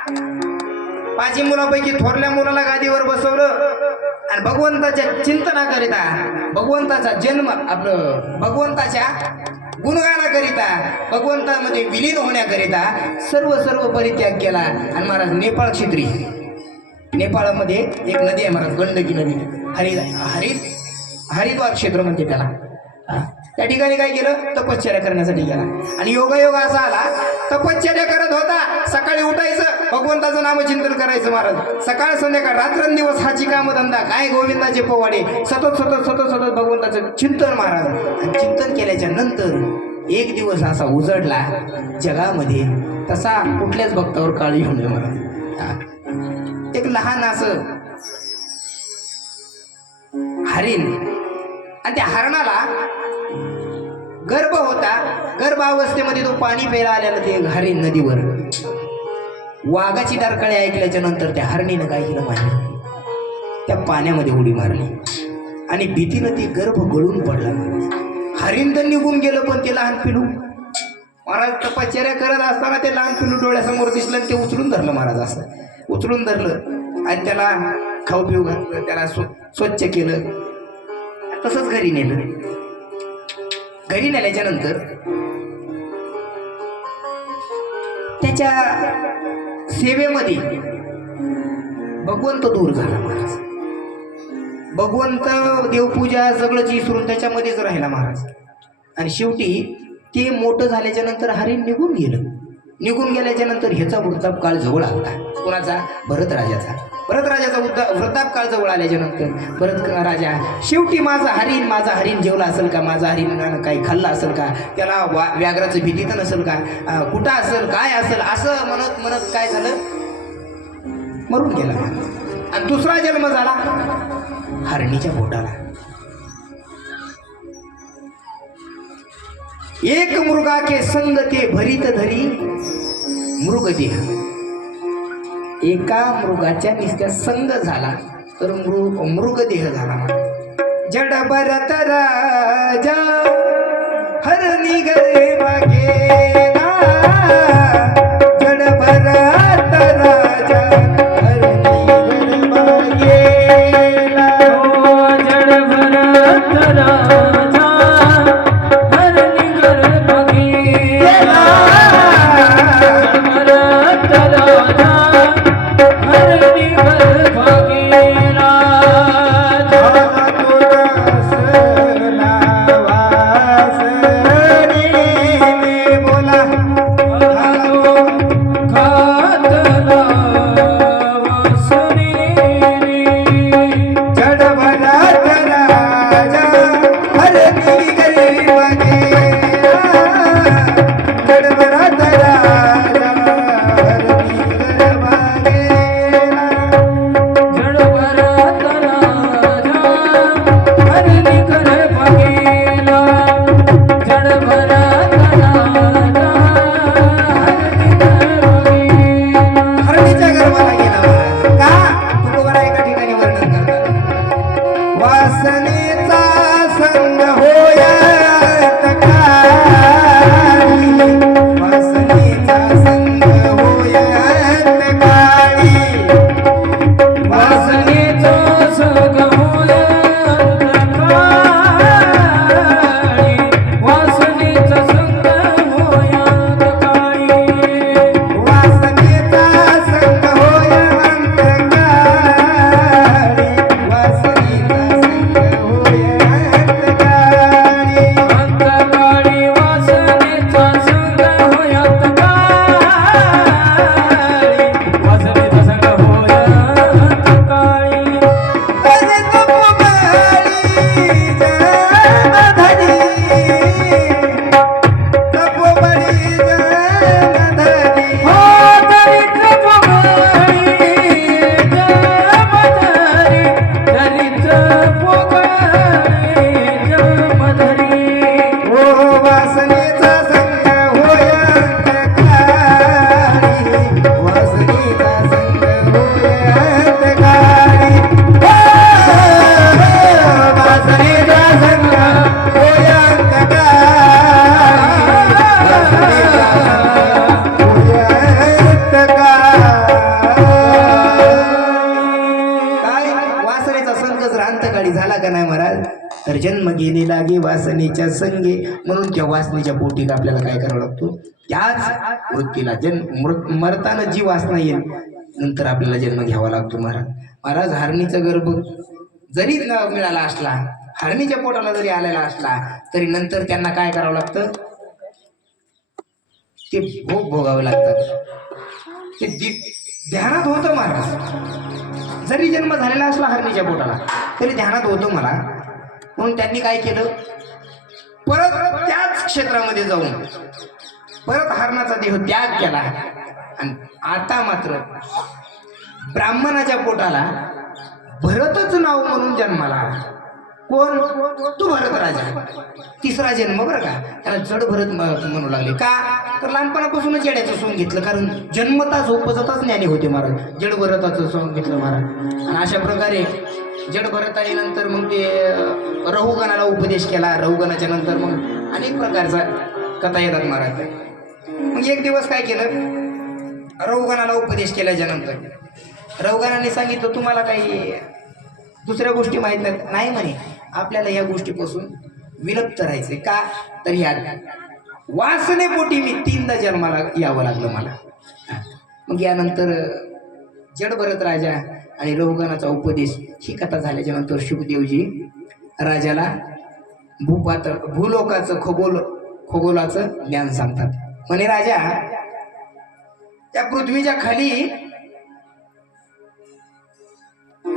पाची मुलापैकी थोरल्या मुलाला गादीवर बसवलं आणि भगवंताच्या चिंतनाकरिता, भगवंताचा जन्म आपलं भगवंताच्या गुणगानाकरिता, भगवंतामध्ये विलीन होण्याकरिता सर्व परित्याग केला. आणि महाराज नेपाळ क्षेत्री, नेपाळमध्ये एक नदी आहे महाराज, गंडकी नदी, हरिद्वार क्षेत्र म्हणते त्याला. त्या ठिकाणी काय केलं, तपश्चर्या करण्यासाठी गेला. आणि योगायोग असा आला, तपश्चर्या करत होता, सकाळी उठायचं, भगवंताचं नामचिंतन करायचं महाराज, सकाळ संध्याकाळ रात्रंदिवस हाची कामधंदा काय, गोविंदाचे पोवाडे, सतत भगवंताचं चिंतन महाराज. आणि चिंतन केल्याच्या नंतर एक दिवस असा उजडला जगामध्ये, तसा कुठल्याच भक्तावर काळी होऊ नये महाराज. एक लहान असं हरिण, आणि त्या हरणाला गर्भ होता, गर्भावस्थेमध्ये तो पाणी प्यायला आलेला ते हरिण नदीवर. वाघाची डरकाळी ऐकल्याच्या नंतर त्या हरणीनं काय केलं माहिती, त्या पाण्यामध्ये उडी मारली आणि भीतीनं ते गर्भ गळून पडला. हरिण तर निघून गेलं, पण ते लहान पिलू महाराज तपश्चर्या करत असताना ते लहान पिलू डोळ्यासमोर दिसलं आणि ते उचलून धरलं महाराज. असं उचलून धरलं आणि त्याला खाऊ पिऊ घातलं, त्याला स्वच्छ केलं, तसंच घरी नेलं. घरी नेल्याच्या नंतर त्याच्या सेवेमध्ये भगवंत दूर झाला महाराज. भगवंत, देवपूजा सगळंच विसरून त्याच्यामध्येच राहिला महाराज. आणि शेवटी ते मोठं झाल्याच्या नंतर हरिण निघून गेलं. निघून गेल्याच्या नंतर ह्याचा वृद्धाप काळ जवळ आला. कोणाचा? भरत राजाचा. भरत राजाचा वृद्धाप काळ जवळ आल्याच्या नंतर भरत राजा शेवटी माझा हरिण जेवला असेल का, माझा हरिण काही खाल्ला असेल का, त्याला व्याघ्राचं भीती तर नसेल का, कुठं असेल, काय असेल, असं म्हणत काय झालं, मरून गेला. आणि दुसरा जन्म झाला हरणीच्या पोटाला. एक मृगा के संग ते भरीत धरी मृगदेह. एका मृगाच्या निस्त्या संग झाला तर मृगदेह झाला. जड भरत राजा हरणी गर्भ गेला, जड भरत राजा हरणी गर्भ गेला, जड भरत राजा हरणी गर्भ गेला, भरत राजा हरणी गर्भ गेला. झाला तो दसला गेले लागे वासनेच्या संगे, म्हणून त्या वासनेच्या पोटी आपल्याला काय करावं लागतो, त्याच वृत्तीला मरताना जी वासना येईल नंतर आपल्याला जन्म घ्यावा लागतो. महाराज हरणीचा गर्भ जरी मिळाला असला, हरणीच्या पोटाला जरी आलेला असला, तरी नंतर त्यांना काय करावं लागतं, ते भोग भोगावे लागतात. ते ध्यानात होतं महाराज, जरी जन्म झालेला असला हरणीच्या पोटाला तरी ध्यानात होतं मला. म्हणून त्यांनी काय केलं, परत त्याच क्षेत्रामध्ये जाऊन परत हरणाचा देह त्याग केला. आणि आता मात्र ब्राह्मणाच्या पोटाला भरतच नाव म्हणून जन्माला आला. कोण, तू भरत राजा. तिसरा जन्म बरं का, त्याला जड भरत म्हणू लागले. का तर लहानपणापासूनच येड्याचं सोंग घेतलं, कारण जन्मताच उपजताच ज्ञानी होते महाराज. जड भरताचं सोंग घेतलं महाराज. आणि अशा प्रकारे जड भरत आल्यानंतर मग ते रहुगणाला उपदेश केला. रहुगणाच्या नंतर मग अनेक प्रकारचा कथा येतात महाराज. मग एक दिवस काय केलं, रहुगणाला उपदेश केल्याच्या नंतर रहुगणाने सांगितलं, तुम्हाला काही दुसऱ्या गोष्टी माहीत नाही म्हणे, आपल्याला या गोष्टीपासून विरक्त राहायचंय. का तर ह्या वासनेपोटी मी 3दा जन्माला यावं लागलं मला. मग यानंतर जड भरत राजा आणि रहुगणाचा उपदेश ही कथा झाल्याच्या नंतर शुकदेवजी राजाला भूलोकाचं खगोलाचं ज्ञान सांगतात. म्हणे राजा, त्या पृथ्वीच्या खाली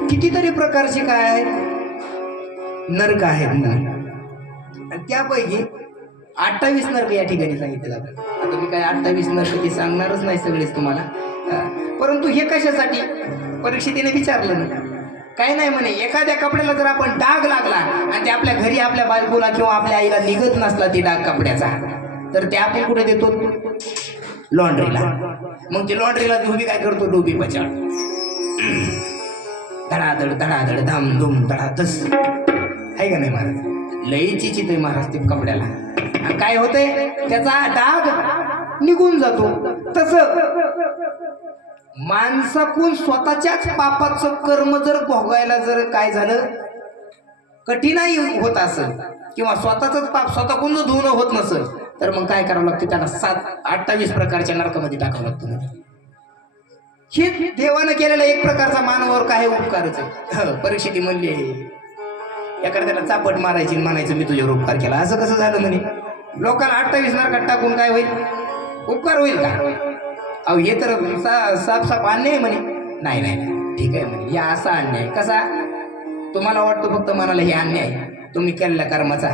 कितीतरी प्रकारचे काय नरक आहेत आणि त्यापैकी 28 नरक या ठिकाणी सांगितले जातात. आता मी काय 28 नरक ते सांगणारच नाही सगळेच तुम्हाला, परंतु हे कशासाठी परीक्षितीने विचारलं ना, काय नाही म्हणे, एखाद्या कपड्याला जर आपण डाग लागला आणि ते आपल्या घरी आपल्या बायकोला किंवा आपल्या आईला निघत नसला ते डाग कपड्याचा, तर ते आपण कुठे देतो, लॉन्ड्रीला. मग ते लॉन्ड्रीला धुबी काय करतो, डोबी पचाड, धडाधड धडाधड धाम धूम धडाधस, आहे का नाही महाराज. लईची चिते महाराज ते कपड्याला. आणि काय होतंय, त्याचा डाग निघून जातो. तसं माणसाकून स्वतःच्याच पापाचं कर्म जर भोगायला जर काय झालं, कठीणाई होत असेल किंवा स्वतःच पाप स्वतःकून जर धुणं होत नसेल, तर मग काय करावं लागतं, त्याला 28 प्रकारच्या नरकामध्ये टाकावं लागतं. हे देवानं केलेला एक प्रकारचा मानवावर काय उपकारच आहे. परीक्षिती म्हणली, एखाद्या त्याला चापट मारायची म्हणायचं मी तुझ्यावर उपकार केला. असं कसं झालं म्हणे, लोकांना 28 नरकात टाकून काय होईल, उपकार होईल का. अहो हे तर साफ अन्याय म्हणे. नाही नाही ठीक आहे म्हणे, या असा अन्याय कसा, तुम्हाला वाटतं फक्त मनाला हे अन्याय तुम्ही केलेल्या कर्माचा,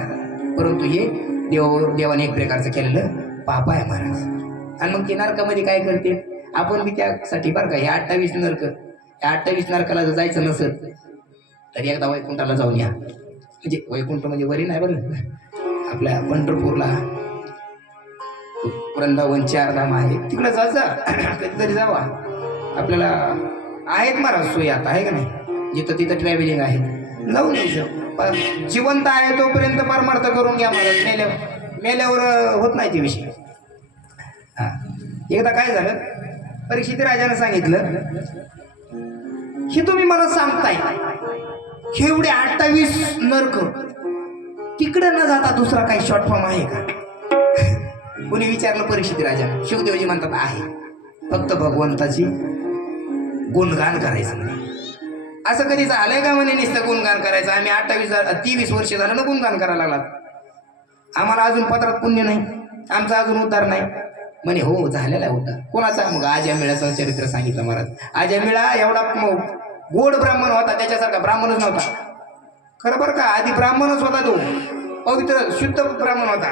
परंतु हे देवाने एक प्रकारचं केलेलं पाप आहे महाराज. आणि मग ते नरकामध्ये काय करते, आपण बी त्यासाठी बरं का, हे 28 नरक, या 28 नरकाला जर जायचं नसेल तर एकदा वैकुंठाला जाऊन या. म्हणजे वैकुंठ म्हणजे वरी नाही बरं, आपल्या पंढरपूरला वृंदावन 4 धाम आहे, तिकडे जा कधीतरी जावा. आपल्याला आहेत महाराज सोयी आता, आहे का नाही, जिथं तिथं ट्रॅव्हलिंग आहे, जाऊन यायचं. जिवंत आहे तोपर्यंत परमार्थ करून घ्या महाराज, मेल्यावर होत नाही ते विषय. हां, एकदा काय झालं, परीक्षित राजानं सांगितलं, हे तुम्ही मला सांगताय हे एवढे 28 नरक, तिकडे न जाता दुसरा काही शॉर्ट फॉर्म आहे का. कोणी विचारलं परीक्षित राजानं. शुकदेवजी म्हणतात आहे, फक्त भगवंताची गुणगान करायचं म्हणे. असं कधी झालंय का म्हणे नुसतं गुणगान करायचं, आम्ही 23 वर्ष झालं ना गुणगान करायला लागलात, आम्हाला अजून पत्रात पुण्य नाही, आमचा अजून उद्धार नाही म्हणे. हो झालेला आहे उद्धार. कोणाचा, मग आजमिळाचं चरित्र सांगितलं महाराज. आजमिळा एवढा गोड ब्राह्मण होता, त्याच्यासारखा ब्राह्मणच नव्हता खरं बरं का. आधी ब्राह्मणच होता तो, पवित्र शुद्ध ब्राह्मण होता.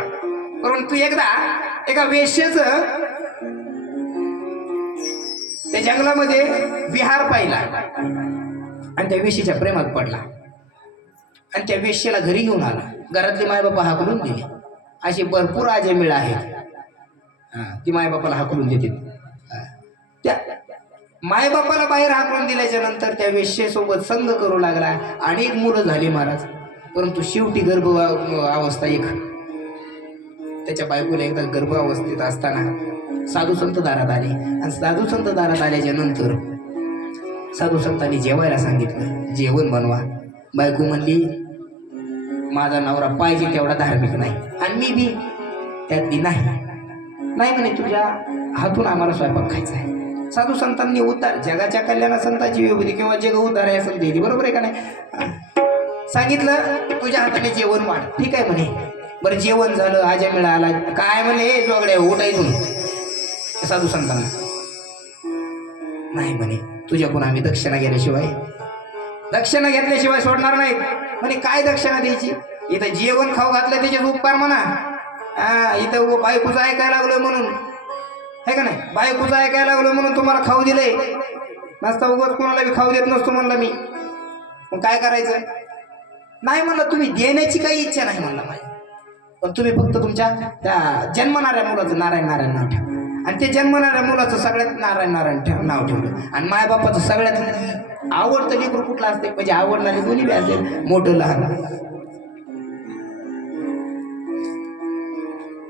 परंतु एकदा एका वेश्येचं त्या जंगलामध्ये विहार पाहिला आणि त्या वेश्येच्या प्रेमात पडला आणि त्या वेश्येला घरी घेऊन आला. घरातले मायबापा हाकलून दिले. अशी भरपूर आजमिळा आहेत, ती मायबापाला हाकलून देते. त्या मायबापाला बाहेर हाकलून दिल्याच्या नंतर त्या वेश्येसोबत संग करू लागला. अनेक मुलं झाली महाराज, परंतु शेवटी गर्भ अवस्था एक. त्याच्या बायकोला एकदा गर्भ अवस्थेत असताना साधू संत दारात आले आणि साधू संत दारात आल्याच्या नंतर साधू संतांनी जेवायला सांगितलं, जेवण बनवा. बायको म्हणली माझा नवरा पाहिजे तेवढा धार्मिक नाही आणि मी बी त्यातली नाही म्हणे तुझ्या हातून आम्हाला स्वयंपाक खायचा आहे. साधू संतांनी उद्धार जगाच्या कल्याणा संतांची विभूती किंवा जग उद्धार आहे असं दिली, बरोबर आहे का नाही. सांगितलं तुझ्या हाताने जेवण वाढ. ठीक आहे म्हणे. बरं जेवण झालं, आजा मिळाला. काय म्हणे जोगड्या उठायतून साधू संतांना नाही म्हणे तुझ्याकडून आम्ही दक्षिणा घेतल्याशिवाय सोडणार नाहीत म्हणे. काय दक्षिणा द्यायची? इथं जेवण खाऊ घातलं त्याचे उपकार म्हणा. इथं बायकोचं ऐकायला लागलोय म्हणून, है का नाही, बायकोचं ऐकायला लागलोय म्हणून तुम्हाला खाऊ दिलंय. नसता उगाच कोणाला बी खाऊ देत नसतो म्हणलं मी. मग काय करायचं? नाही म्हणलं तुम्ही देण्याची काही इच्छा नाही म्हणलं माझी, पण तुम्ही फक्त तुमच्या त्या जन्मणाऱ्या मुलाचं नारायण नाव ठेवा. आणि ते जन्मणाऱ्या मुलाचं सगळ्यात नारायण नाव ठेवलं. आणि मायबापाचं सगळ्यात आवडतं लेकरू कुठलं असते, म्हणजे आवडणारे कोणी बी असेल, मोठं लहान.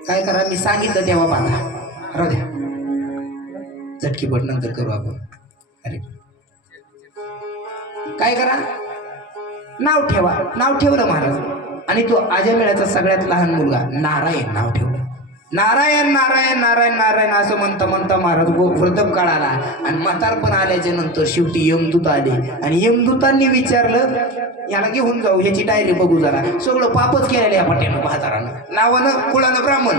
काय करा, मी सांगितलं तेव्हा बांधा. राहू द्या, झटकीपट नंतर करू आपण. अरे काय करा, नाव ठेवा. नाव ठेवलं महाराज. आणि तो आजमेळ्याचा सगळ्यात लहान मुलगा नारायण नाव ठेवलं. नारायण नारायण नारायण नारायण असं म्हणता म्हणता महाराज वृद्धप काळ आला. आणि म्हातारपण आल्याच्या नंतर शेवटी यमदूत आले. आणि यमदूतांनी विचारलं याला घेऊन जाऊ, ह्याची डायरी बघू जरा. सगळं पापच केलेलं या पट्ट्यानं म्हातारानं, नावानं कुळानं ब्राह्मण.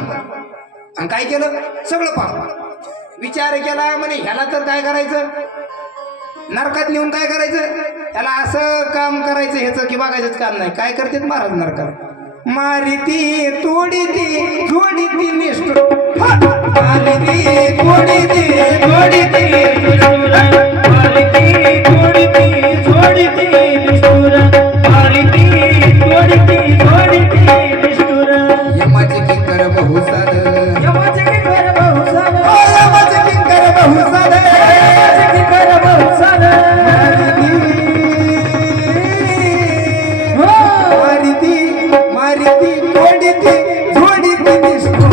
आणि काय केलं? सगळं पाप. विचार केला म्हणे ह्याला तर काय करायचं, नरकात नेऊन काय करायचं, याला असं काम करायचं ह्याचं की बघायचंच काम नाही. काय करते महाराज नरकात? मारिती तोडीती जोडीती निष्ठुर, मारिती तोडीती जोडीती मारिती तोडीती जोडीती निष्ठुर, मारिती तोडीती जोडीती निष्ठुर. यमाचे किंकर बहुसाद, यमाचे किंकर बहुसाद, यमाचे किंकर बहुसाद, यमाचे किंकर बहुसाद. मारिती तोडीती जोडीती निष्ठुर,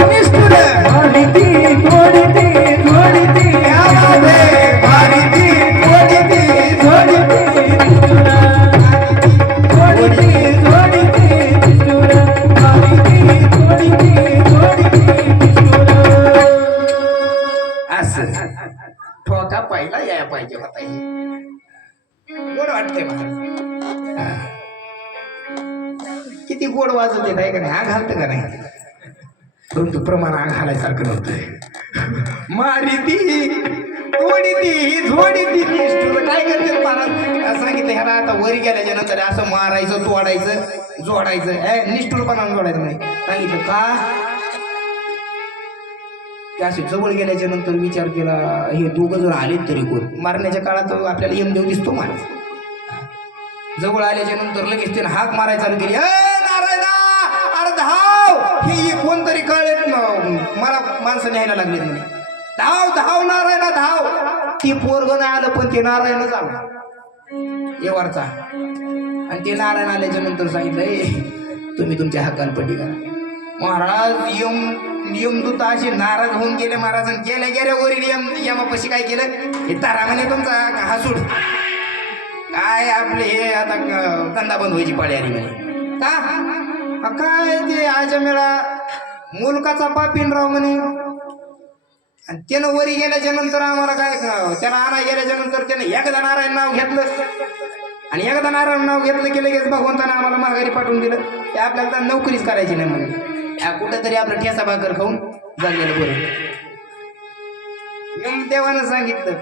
मारिती तोडीती जोडीती मारिती तोडीती जोडीती निष्ठुर, जोडीती जोडीती निष्ठुर, मारिती तोडीती जोडीती निष्ठुर. असं ठोका पहिला यायला पाहिजे होता. गोड वाटतंय मला. किती गोड वाजवते नाही का नाही, आग घालतं का नाही, परंतु प्रमाण आग घालायसारखं नव्हतं. मारिती तोडीती झोडीती निष्ठुर. काय करते महाराज? सांगितलं ह्याला आता वरी गेल्याच्या नंतर असं मारायचं, तोडायचं, जोडायचं, निष्ठुरपणा जोडायचं नाही. सांगितलं का? त्या असे जवळ गेल्याच्या नंतर विचार केला हे दोघं जर आले तरी कोण मारण्याच्या काळात आपल्याला यमदेव दिसतो महाराज. जवळ आल्याच्या नंतर लगेच त्याने हाक मारायला चालू केली. नारायणा अरे धाव, हे कोणतरी कळत मला माणसं न्यायला लागले म्हणे. धाव धाव नारायणा धाव. ते पोरग नाही आलं पण ते नारायण झालं येवरचा. आणि ते नारायण आल्याच्या नंतर सांगितलं तुम्ही तुमच्या हक्कानपट्टी करा. महाराज यमदूत असे नाराज होऊन गेले महाराज. गेल्या गेल्या वरील यमापाशी काय केलं, हे तारा म्हणे तुमचा हसूड काय आपले हे आता धंदा बंद व्हायची पाळी आली म्हणे. का काय ते आजमेळा मुलकाचा पापीनराव म्हणे. आणि त्यानं वरी गेल्याच्या नंतर आम्हाला काय, त्याला आणा गेल्याच्या नंतर त्यानं एकदा नारायण नाव घेतलं. आणि एकदा नारायण नाव घेतलं की लगेच भगवंतानं आम्हाला माघारी पाठवून दिलं. ते आपल्याला नोकरीच करायची नाही म्हणे. कुठेतरी आपलं ठेसा भाकर खाऊन झालेलं बरं. देवानं सांगितलं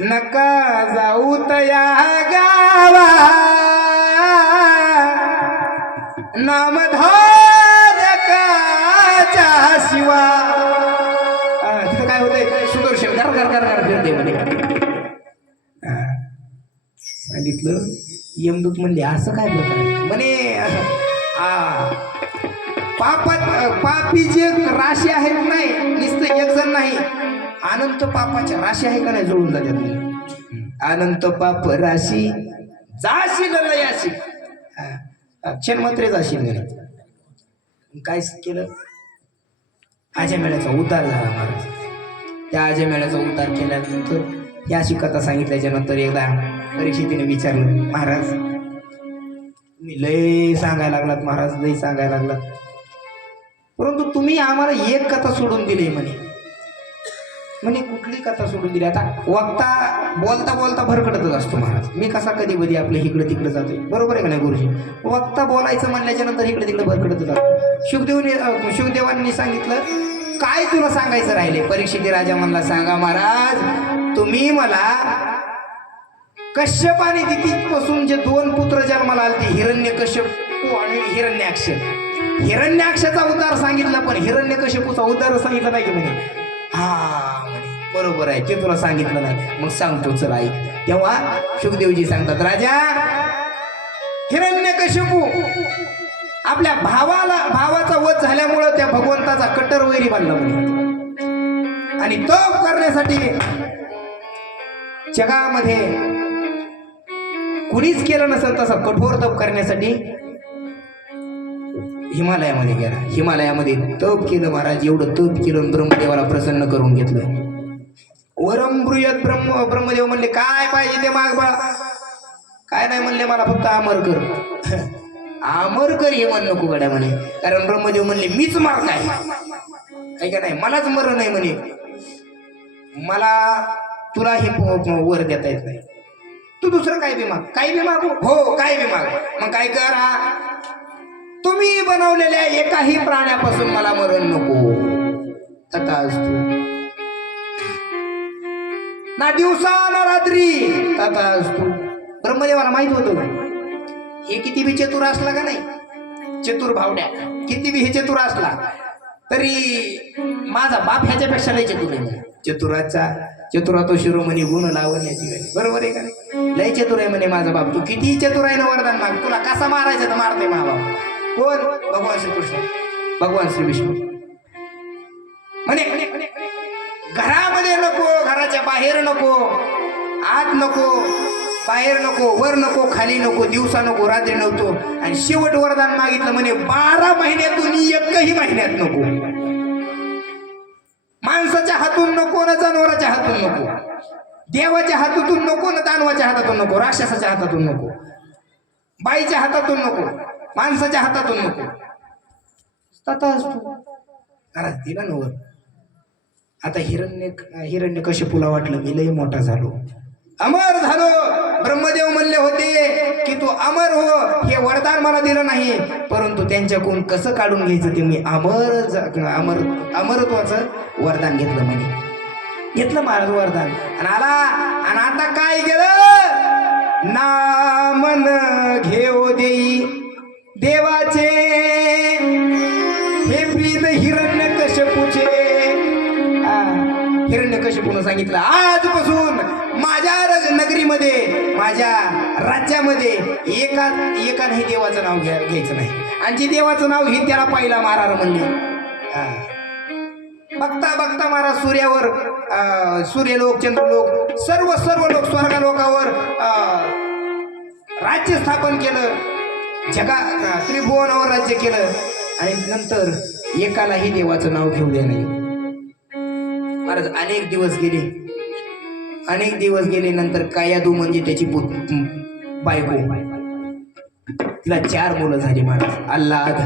नका जाऊ तया गावा नामधारकाच्या शिवा. तिथं काय होतंय, सुदर्शन घर घर घर घर फिरते म्हणे. सांगितलं यमदूत म्हणले असं काय प्रकार म्हणे. पापी जे राशी आहेत नाही, नुसतं एक जण नाही, अनंत पापाच्या राशी आहे का नाही जोडून जातात. अनंत पाप राशी जाशील लयाशी, क्षणमंत्रे जाशील म्हणे. काय केलं, आजमेळ्याचा उद्धार झाला महाराज. त्या आजमेळ्याचा उद्धार केल्यानंतर या अशी कथा सांगितल्याच्या नंतर एकदा परीक्षितीने विचारलं महाराज मी लय सांगायला लागलात महाराज, लय सांगायला लागलात, परंतु तुम्ही आम्हाला एक कथा सोडून दिली म्हणे. म्हणे कुठली कथा सोडून दिली? आता वक्ता बोलता बोलता भरकटतच असतो महाराज. मी कसा कधी कधी आपल्या इकडे तिकडे जातोय, बरोबर आहे का नाही गुरुजी? वक्ता बोलायचं म्हणल्याच्या नंतर इकडे तिकडे भरकटतच जातो. शुकदेवांनी सांगितलं, काय तुला सांगायचं राहिले? परीक्षित राजा म्हणला, सांगा महाराज, तुम्ही मला कश्यप आणि दितीपासून जे 2 पुत्र जन्माला आलते, हिरण्यकश्यप आणि हिरण्याक्ष, हिरण्याक्षाचा उद्धार सांगितला, पण हिरण्यकश्यपूचा उद्धार सांगितला नाही की म्हणे. हा म्हणे बरोबर आहे, ते तुला सांगितलं नाही, मग सांगतो चल ऐक. तेव्हा शुकदेवजी सांगतात, राजा, हिरण्यकश्यपू आपल्या भावाचा वध झाल्यामुळं त्या भगवंताचा कट्टर वैरी बनला म्हणे, आणि तप करण्यासाठी जगामध्ये कुणीच केलं नसेल तसा कठोर तप करण्यासाठी हिमालयामध्ये गेला. हिमालयामध्ये तप केलं महाराज. एवढं तप केलं, ब्रह्मदेवाला प्रसन्न करून घेतलं. वरम ब्रूयत ब्रह्मदेव म्हणले, काय पाहिजे ते माग बा. काय नाही म्हणले, मला फक्त अमर कर. अमर कर हे म्हण नको गड्या म्हणे, कारण ब्रह्मदेव म्हणले मीच मार काय का नाही, मलाच मरण नाही म्हणे, मला तुला हे वर देता येत नाही, तू दुसरं काय बी माग. काय बी मागू? हो काय बी माग. मग काय करा, तुम्ही बनवलेल्या एकाही प्राण्यापासून मला मरण नको. तथास्तु. ना दिवसा ना रात्री. तथास्तु. ब्रह्मदेवाला माहित होतं हे किती बी चतुर असला का नाही, चतुर भावड्या किती बी हे चतुर असला तरी माझा बाप ह्याच्यापेक्षा लय चतुर आहे. चतुरा तो शिरोमणी गुण लावण्याची वेळ, बरोबर आहे का नाही? लय चतुर आहे म्हणे माझा बाप. तू किती चतुर आहे ना वरदान माग, तुला कसा मारायचा तर मारते मा बाप. कोण? भगवान श्रीकृष्ण, भगवान श्री विष्णू. म्हणे घरामध्ये नको, घराच्या बाहेर नको, आत नको, बाहेर नको, वर नको, खाली नको, दिवसा नको, रात्री नव्हतो. आणि शेवट वरदान मागितलं म्हणे 12 महिन्यातून एकही महिन्यात नको. माणसाच्या हातून नको ना जनावराच्या हातून नको, देवाच्या हातातून नको ना दानवाच्या हातातून नको, राक्षसाच्या हातातून नको, बाईच्या हातातून नको, माणसाच्या हातातून नको. महाराज दिला नवर. आता हिरण्यकश्यपूला वाटलं मी लय मोठा झालो, अमर झालो. ब्रह्मदेव म्हणले होते की तू अमर हो, हे वरदान मला दिलं नाही, परंतु त्यांच्याकडून कसं काढून घ्यायचं ते मी अमरत्वाचं वरदान घेतलं म्हणे. घेतलं महाराज वरदान आणि आला. आणि आता काय केलं, नामन घेऊ देई देवाचे हे प्रीत हिरण्यकश्यपूचे. हिरण्यकश्यपूने सांगितलं, आजपासून माझ्या नगरीमध्ये, माझ्या राज्यामध्ये एकाही देवाचं नाव घ्यायचं नाही, आणि जे देवाचं नाव घेईन त्याला पहिला मारार म्हणले. बघता बघता महाराज सूर्यावर, सूर्यलोक, चंद्रलोक, सर्व लोक स्वर्गलोकावर राज्य स्थापन केलं, त्रिभुवनावर राज्य केलं, आणि नंतर एकालाही देवाचं नाव घेऊ दे नाही. महाराज अनेक दिवस गेले. नंतर कायादू म्हणजे त्याची बायको, तिला 4 मुलं झाली महाराज. अल्लाद,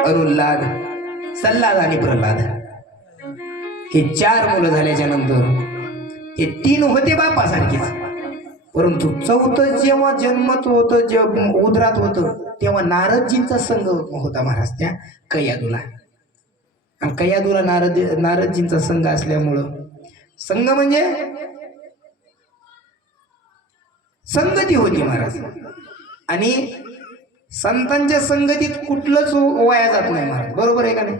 अनुल्लाद, सल्लाद आणि प्रल्हाद. हे 4 मुलं झाल्याच्या नंतर हे 3 होते बापासारखेच, परंतु 4थं जेव्हा जन्मत होतं, जेव्हा उदरात होतं, तेव्हा नारदजींचा संघ होता महाराज त्या कयादूला. आणि कयादूला नारदजींचा संघ असल्यामुळं, संघ म्हणजे संगती होती महाराज. आणि संतांच्या संगतीत कुठलंच वाया जात नाही महाराज, बरोबर आहे का नाही?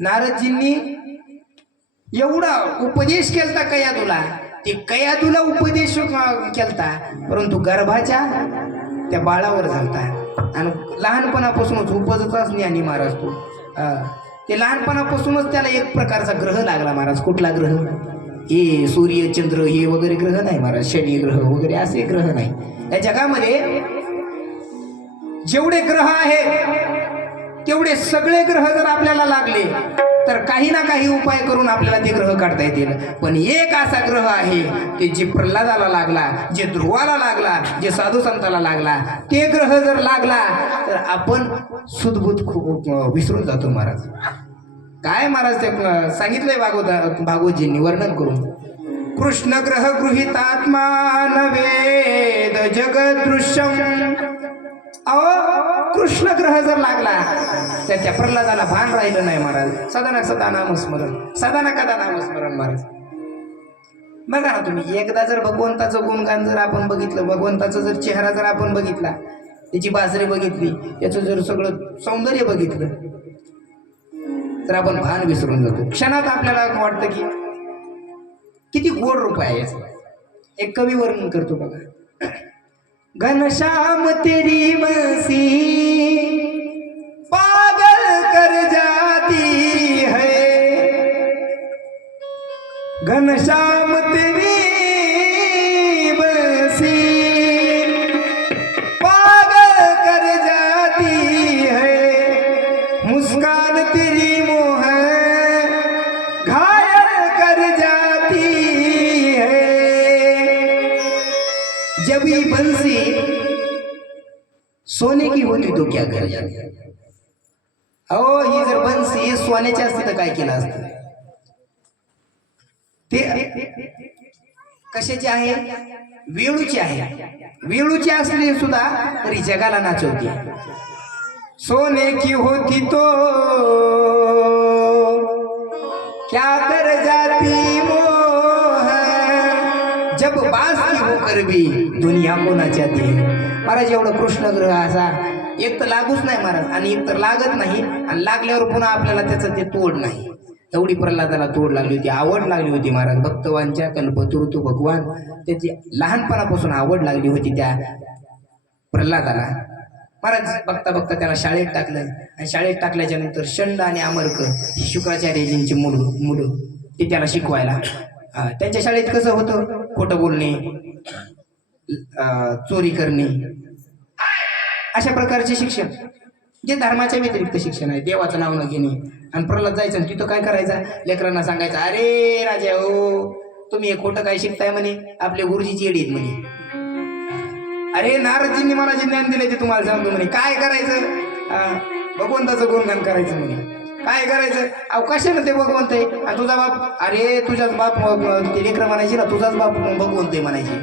नारदजींनी एवढा उपदेश केलता कयादूला, ते कयादूला उपदेश केलता, परंतु गर्भाच्या त्या बाळावर झालता. आणि लहानपणापासूनच उपजताच ज्ञानी महाराज तो. ते लहानपणापासूनच त्याला एक प्रकारचा ग्रह लागला महाराज. कुठला ग्रह? हे सूर्य चंद्र हे वगैरे ग्रह नाही महाराज, शनी ग्रह वगैरे असे ग्रह नाही. या जगामध्ये जेवढे ग्रह आहेत तेवढे सगळे ग्रह जर आपल्याला लागले तर काही ना काही उपाय करून आपल्याला ते ग्रह काढता येतील. पण एक असा ग्रह आहे ते जे प्रल्हादाला लागला, जे ध्रुवाला लागला, जे साधू संताला लागला, ते ग्रह जर लागला तर आपण सुदबुद विसरून जातो महाराज. काय महाराज ते सांगितलंय भागवतजींनी वर्णन करून. कृष्ण ग्रह गृहीतात्मा नवेद जगदृश्यम. अहो कृष्ण ग्रह जर लागला तर त्या प्रल्हादाला भान राहिलं नाही महाराज. सदा ना सदा नामस्मरण, सदा ना कदा नामस्मरण महाराज. बघा ना तुम्ही, एकदा जर भगवंताचं गुणगान जर आपण बघितलं, भगवंताचा जर चेहरा जर आपण बघितला, त्याची बासरी बघितली, त्याचं जर सगळं सौंदर्य बघितलं, तर आपण भान विसरून जातो. क्षणात आपल्याला वाटतं की किती गोड रूप आहे याचं. एक कवी वर्णन करतो बघा. घनश्याम तेरी बंसी पागल कर जाती है, घनश्याम तेरी बंसी पागल कर जाती है, मुस्कान तेरी मोह घायल कर जाती है. जब ये बंसी सोने की होती तो क्या कर जाती. अहो ही जर बंसी सोन्याची असती तर काय केलं असतं. ते कशाची आहे, वेळूची आहे. वेळूची असली सुद्धा तरी जगाला नाचवते. सोने की होती तो क्या कर जाती मोह, जब बास की होकर भी दुनिया को नाचाती है. महाराज एवढं कृष्ण ग्रह असा एक तर लागूच नाही महाराज, आणि एक तर लागत नाही, आणि लागल्यावर पुन्हा आपल्याला त्याचं ते तोड नाही. एवढी प्रल्हादाला तोड लागली होती, आवड लागली होती महाराज. भक्तवांच्या कल्पतरुतू भगवान, त्याची लहानपणापासून आवड लागली होती त्या प्रल्हादाला. महाराज बघता बघता त्याला शाळेत टाकलं, आणि शाळेत टाकल्याच्या नंतर शंड आणि अमर्क शुक्राचार्यजींची मुलं ते त्याला शिकवायला. त्यांच्या शाळेत कसं होतं, खोटं बोलणे, चोरी करणे, अशा प्रकारचे शिक्षण, जे धर्माच्या व्यतिरिक्त शिक्षण आहे, देवाचं नाव न घेणे. आणि प्रल्हाद जायचं आणि तिथं काय करायचा, लेकरांना सांगायचं, अरे राजा हो तुम्ही हे खोटं काय शिकताय म्हणे, आपले गुरुजीची येडी आहेत म्हणे. अरे नारदजींनी मला जे ज्ञान दिले ते तुम्हाला सांगतो म्हणे. काय करायचं, भगवंताचं गुणगान करायचं म्हणे. काय करायचं, अवकाशानं ते भगवंत आहे, आणि तुझा बाप, अरे तुझाच बाप, ते लेकरं म्हणायची ना, तुझाच बाप भगवंत आहे म्हणायची.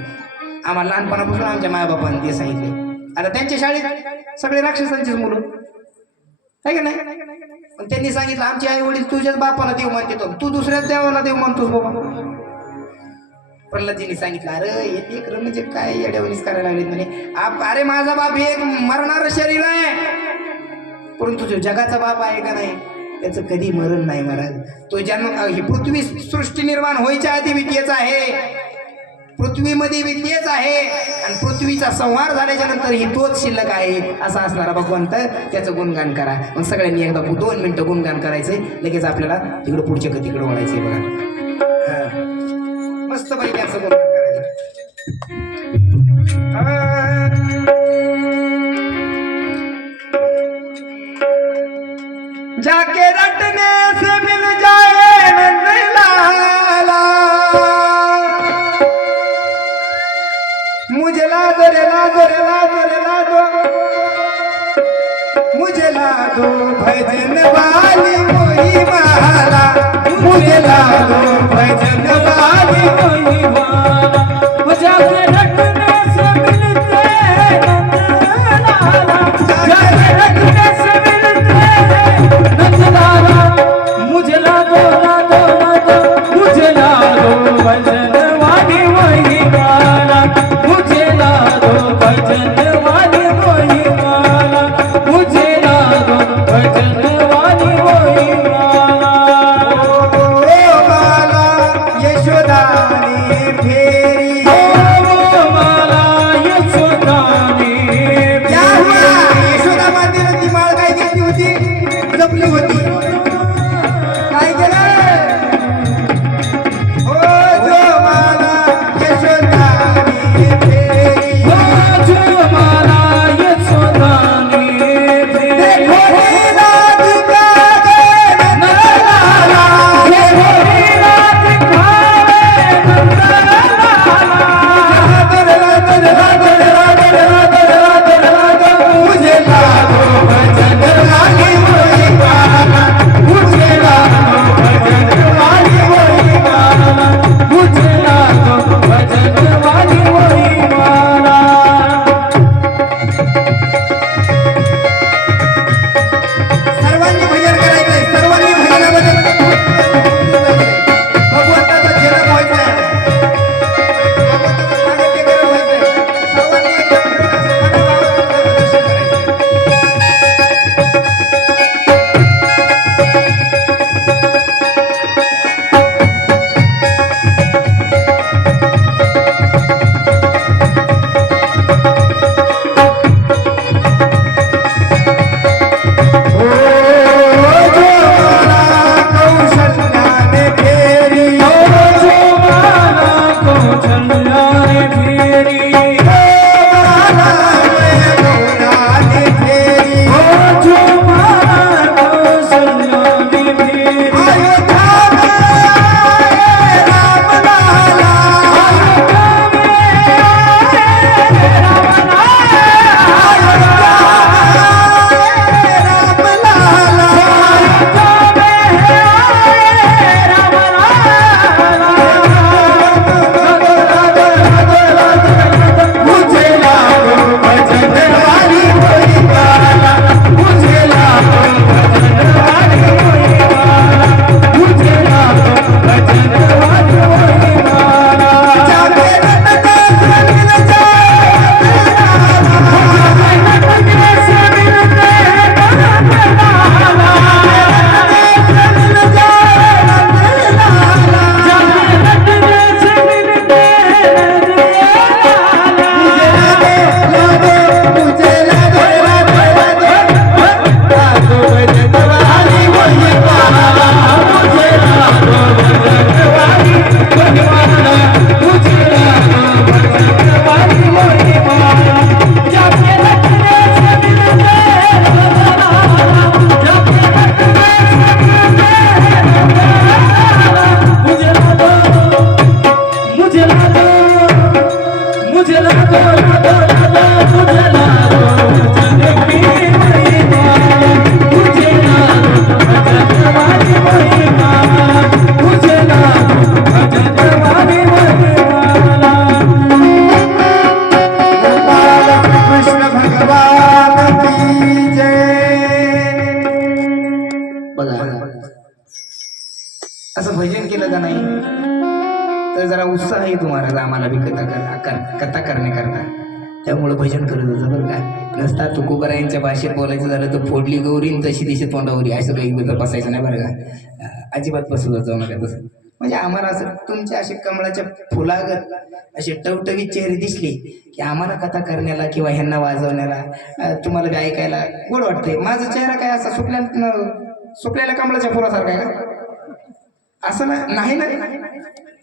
आम्हाला लहानपणापासून आमच्या मायबापांनी ते सांगितले. आता त्यांच्या शाळेत सगळे राक्षसांचीच मुलं आहे का नाही. पण त्यांनी सांगितलं आमचे आई वडील तुझ्याच बापाला देव मानते, तू दुसऱ्याच देवाला देव मानतोस बाबा. प्रल्हादजींनी सांगितलं, अरे हे लेकरं म्हणजे काय येड्यावणीच करायला लागलेत म्हणे. अरे माझा बाप हे एक मरणारं शरीर आहे, परंतु जो जगाचा बाप आहे का नाही त्याचं कधी मरण नाही महाराज. तो जन्म, ही पृथ्वी सृष्टी निर्माण व्हायच्या आधी विद्येच आहे, पृथ्वीमध्ये विद्येच आहे, आणि पृथ्वीचा संहार झाल्याच्या नंतर ही तोच शिल्लक आहे असा असणारा भगवंत, त्याचं गुणगान करा. मग सगळ्यांनी एकदा 2 मिनिटं गुणगान करायचंय, लगेच आपल्याला तिकडं पुढच्या गतीकडे वळायचंय बघा. मस्त पैकी असं गुणगान करायचं. जाके रटने से मिल जाए नंदलाला, मुझे ला दो रे ला दो रे ला दो रे ला दो, मुझे ला दो भजन वाली मोही माला, मुझे ला दो भजन वाली मोही माला. जाके रटने से मिलते नंदलाला, जाके रटने से मिलते नंदलाला, मुझे ला दो ला दो ला दो, मुझे ला दो भजन वाली वही माला, मुझे ला दो भजन वाली वही माला, मुझे ला दो भजन वाली वही माला. ओ माला यशोदानी मुझे लागो लागो लागो मुझे लागो भजन की महिमा मुझे लागो भजन वाली महिमा मुझे लागो भजन वाली महिमा गोपाल कृष्ण भगवान की जय. बघा असं भजन केलं का नाही तर जरा उत्साह येतो महाराज आम्हाला बी कथा करण्याकरता. त्यामुळं भजन करत होतं बरं का. नसता तुकोबरायांच्या भाषेत बोलायचं झालं तर फोडली गौरीन तशी दिशे तोंडावरी असं काही बसायचं नाही बरं का. अजिबात बसवत जाऊ नका तसं. म्हणजे आम्हाला असं तुमच्या असे कमळाच्या फुलागत असे टवटवीत चेहरे दिसले की आम्हाला कथा करण्याला किंवा ह्यांना वाजवण्याला तुम्हाला बी ऐकायला गोड वाटते. माझा चेहरा काय असा सुकलेल्या कमळाच्या फुलासारखा आहे का? असं नाही ना,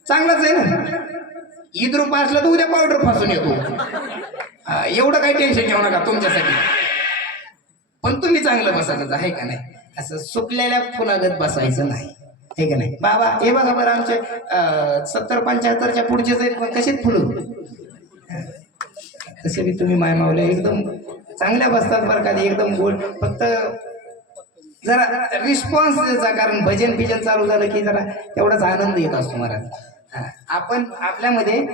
चांगलंच आहे ना. ईद रूप असलं तर उद्या पावडर फासून येतो. एवढं काही टेन्शन घेऊ नका तुमच्यासाठी. पण तुम्ही चांगलं बसायचं आहे का नाही. असं सुकलेल्या फुलागत बसायचं नाही आहे का नाही. बाबा हे बघा बरं आमचे 70-75च्या पुढचेच आहेत पण कसेच फुलं तसे बी तुम्ही मायमावल्या एकदम चांगल्या बसतात बरं का. एकदम गोड. फक्त जरा रिस्पॉन्स द्यायचा कारण भजन फिजन चालू झालं की जरा तेवढाच आनंद येत असतो महाराज. आपण आपल्यामध्ये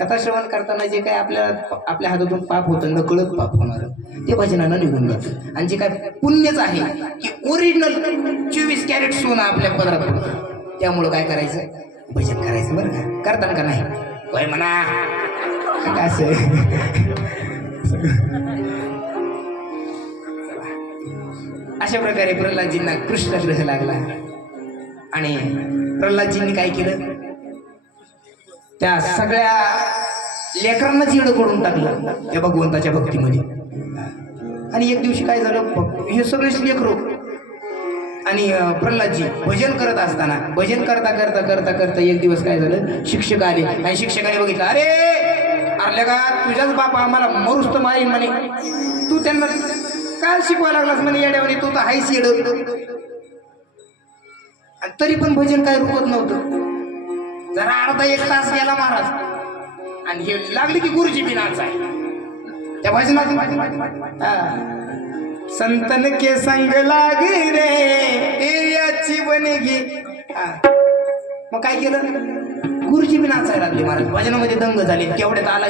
कथा श्रवण करताना जे काय आपल्या हातातून पाप होतं नकळत पाप होणार ते भजनानं निघून जातं. आणि जे काय पुण्यच आहे की ओरिजिनल 24 कॅरेट सोनं आपल्या पदरात पडतं. त्यामुळं काय करायचं भजन करायचं बरं का. करताना का नाही होय म्हणा असं. अशा प्रकारे प्रल्हादजींना कृष्ण ग्रह लागला आणि प्रल्हादजींनी काय केलं त्या सगळ्या लेकरांना चिड करून टाकलं त्या भगवंताच्या भक्तीमध्ये. आणि एक दिवशी काय झालं हे सगळेच लेकरू आणि प्रल्हादजी भजन करत असताना भजन करता करता करता करता एक दिवस काय झालं शिक्षक आले आणि शिक्षकाने बघितलं अरे अरल्या का तुझ्याच बापा आम्हाला मरुस्त मारीन म्हणे. तू त्यांना काय शिकवायला लागलास म्हणे येड्यावानी तू तर हायच येड. तरी पण भजन काय रुकत नव्हतं. जरा अर्धा एक तास गेला महाराज आणि हे लागली की गुरुजी बिनाच आहे त्या भजनात. संतन के संग लाग रे देवाची बनेगी. मग काय केलं गुरुजी बी नाचायला लागले महाराज. भजनामध्ये दंग झाले. केवढ्यात आला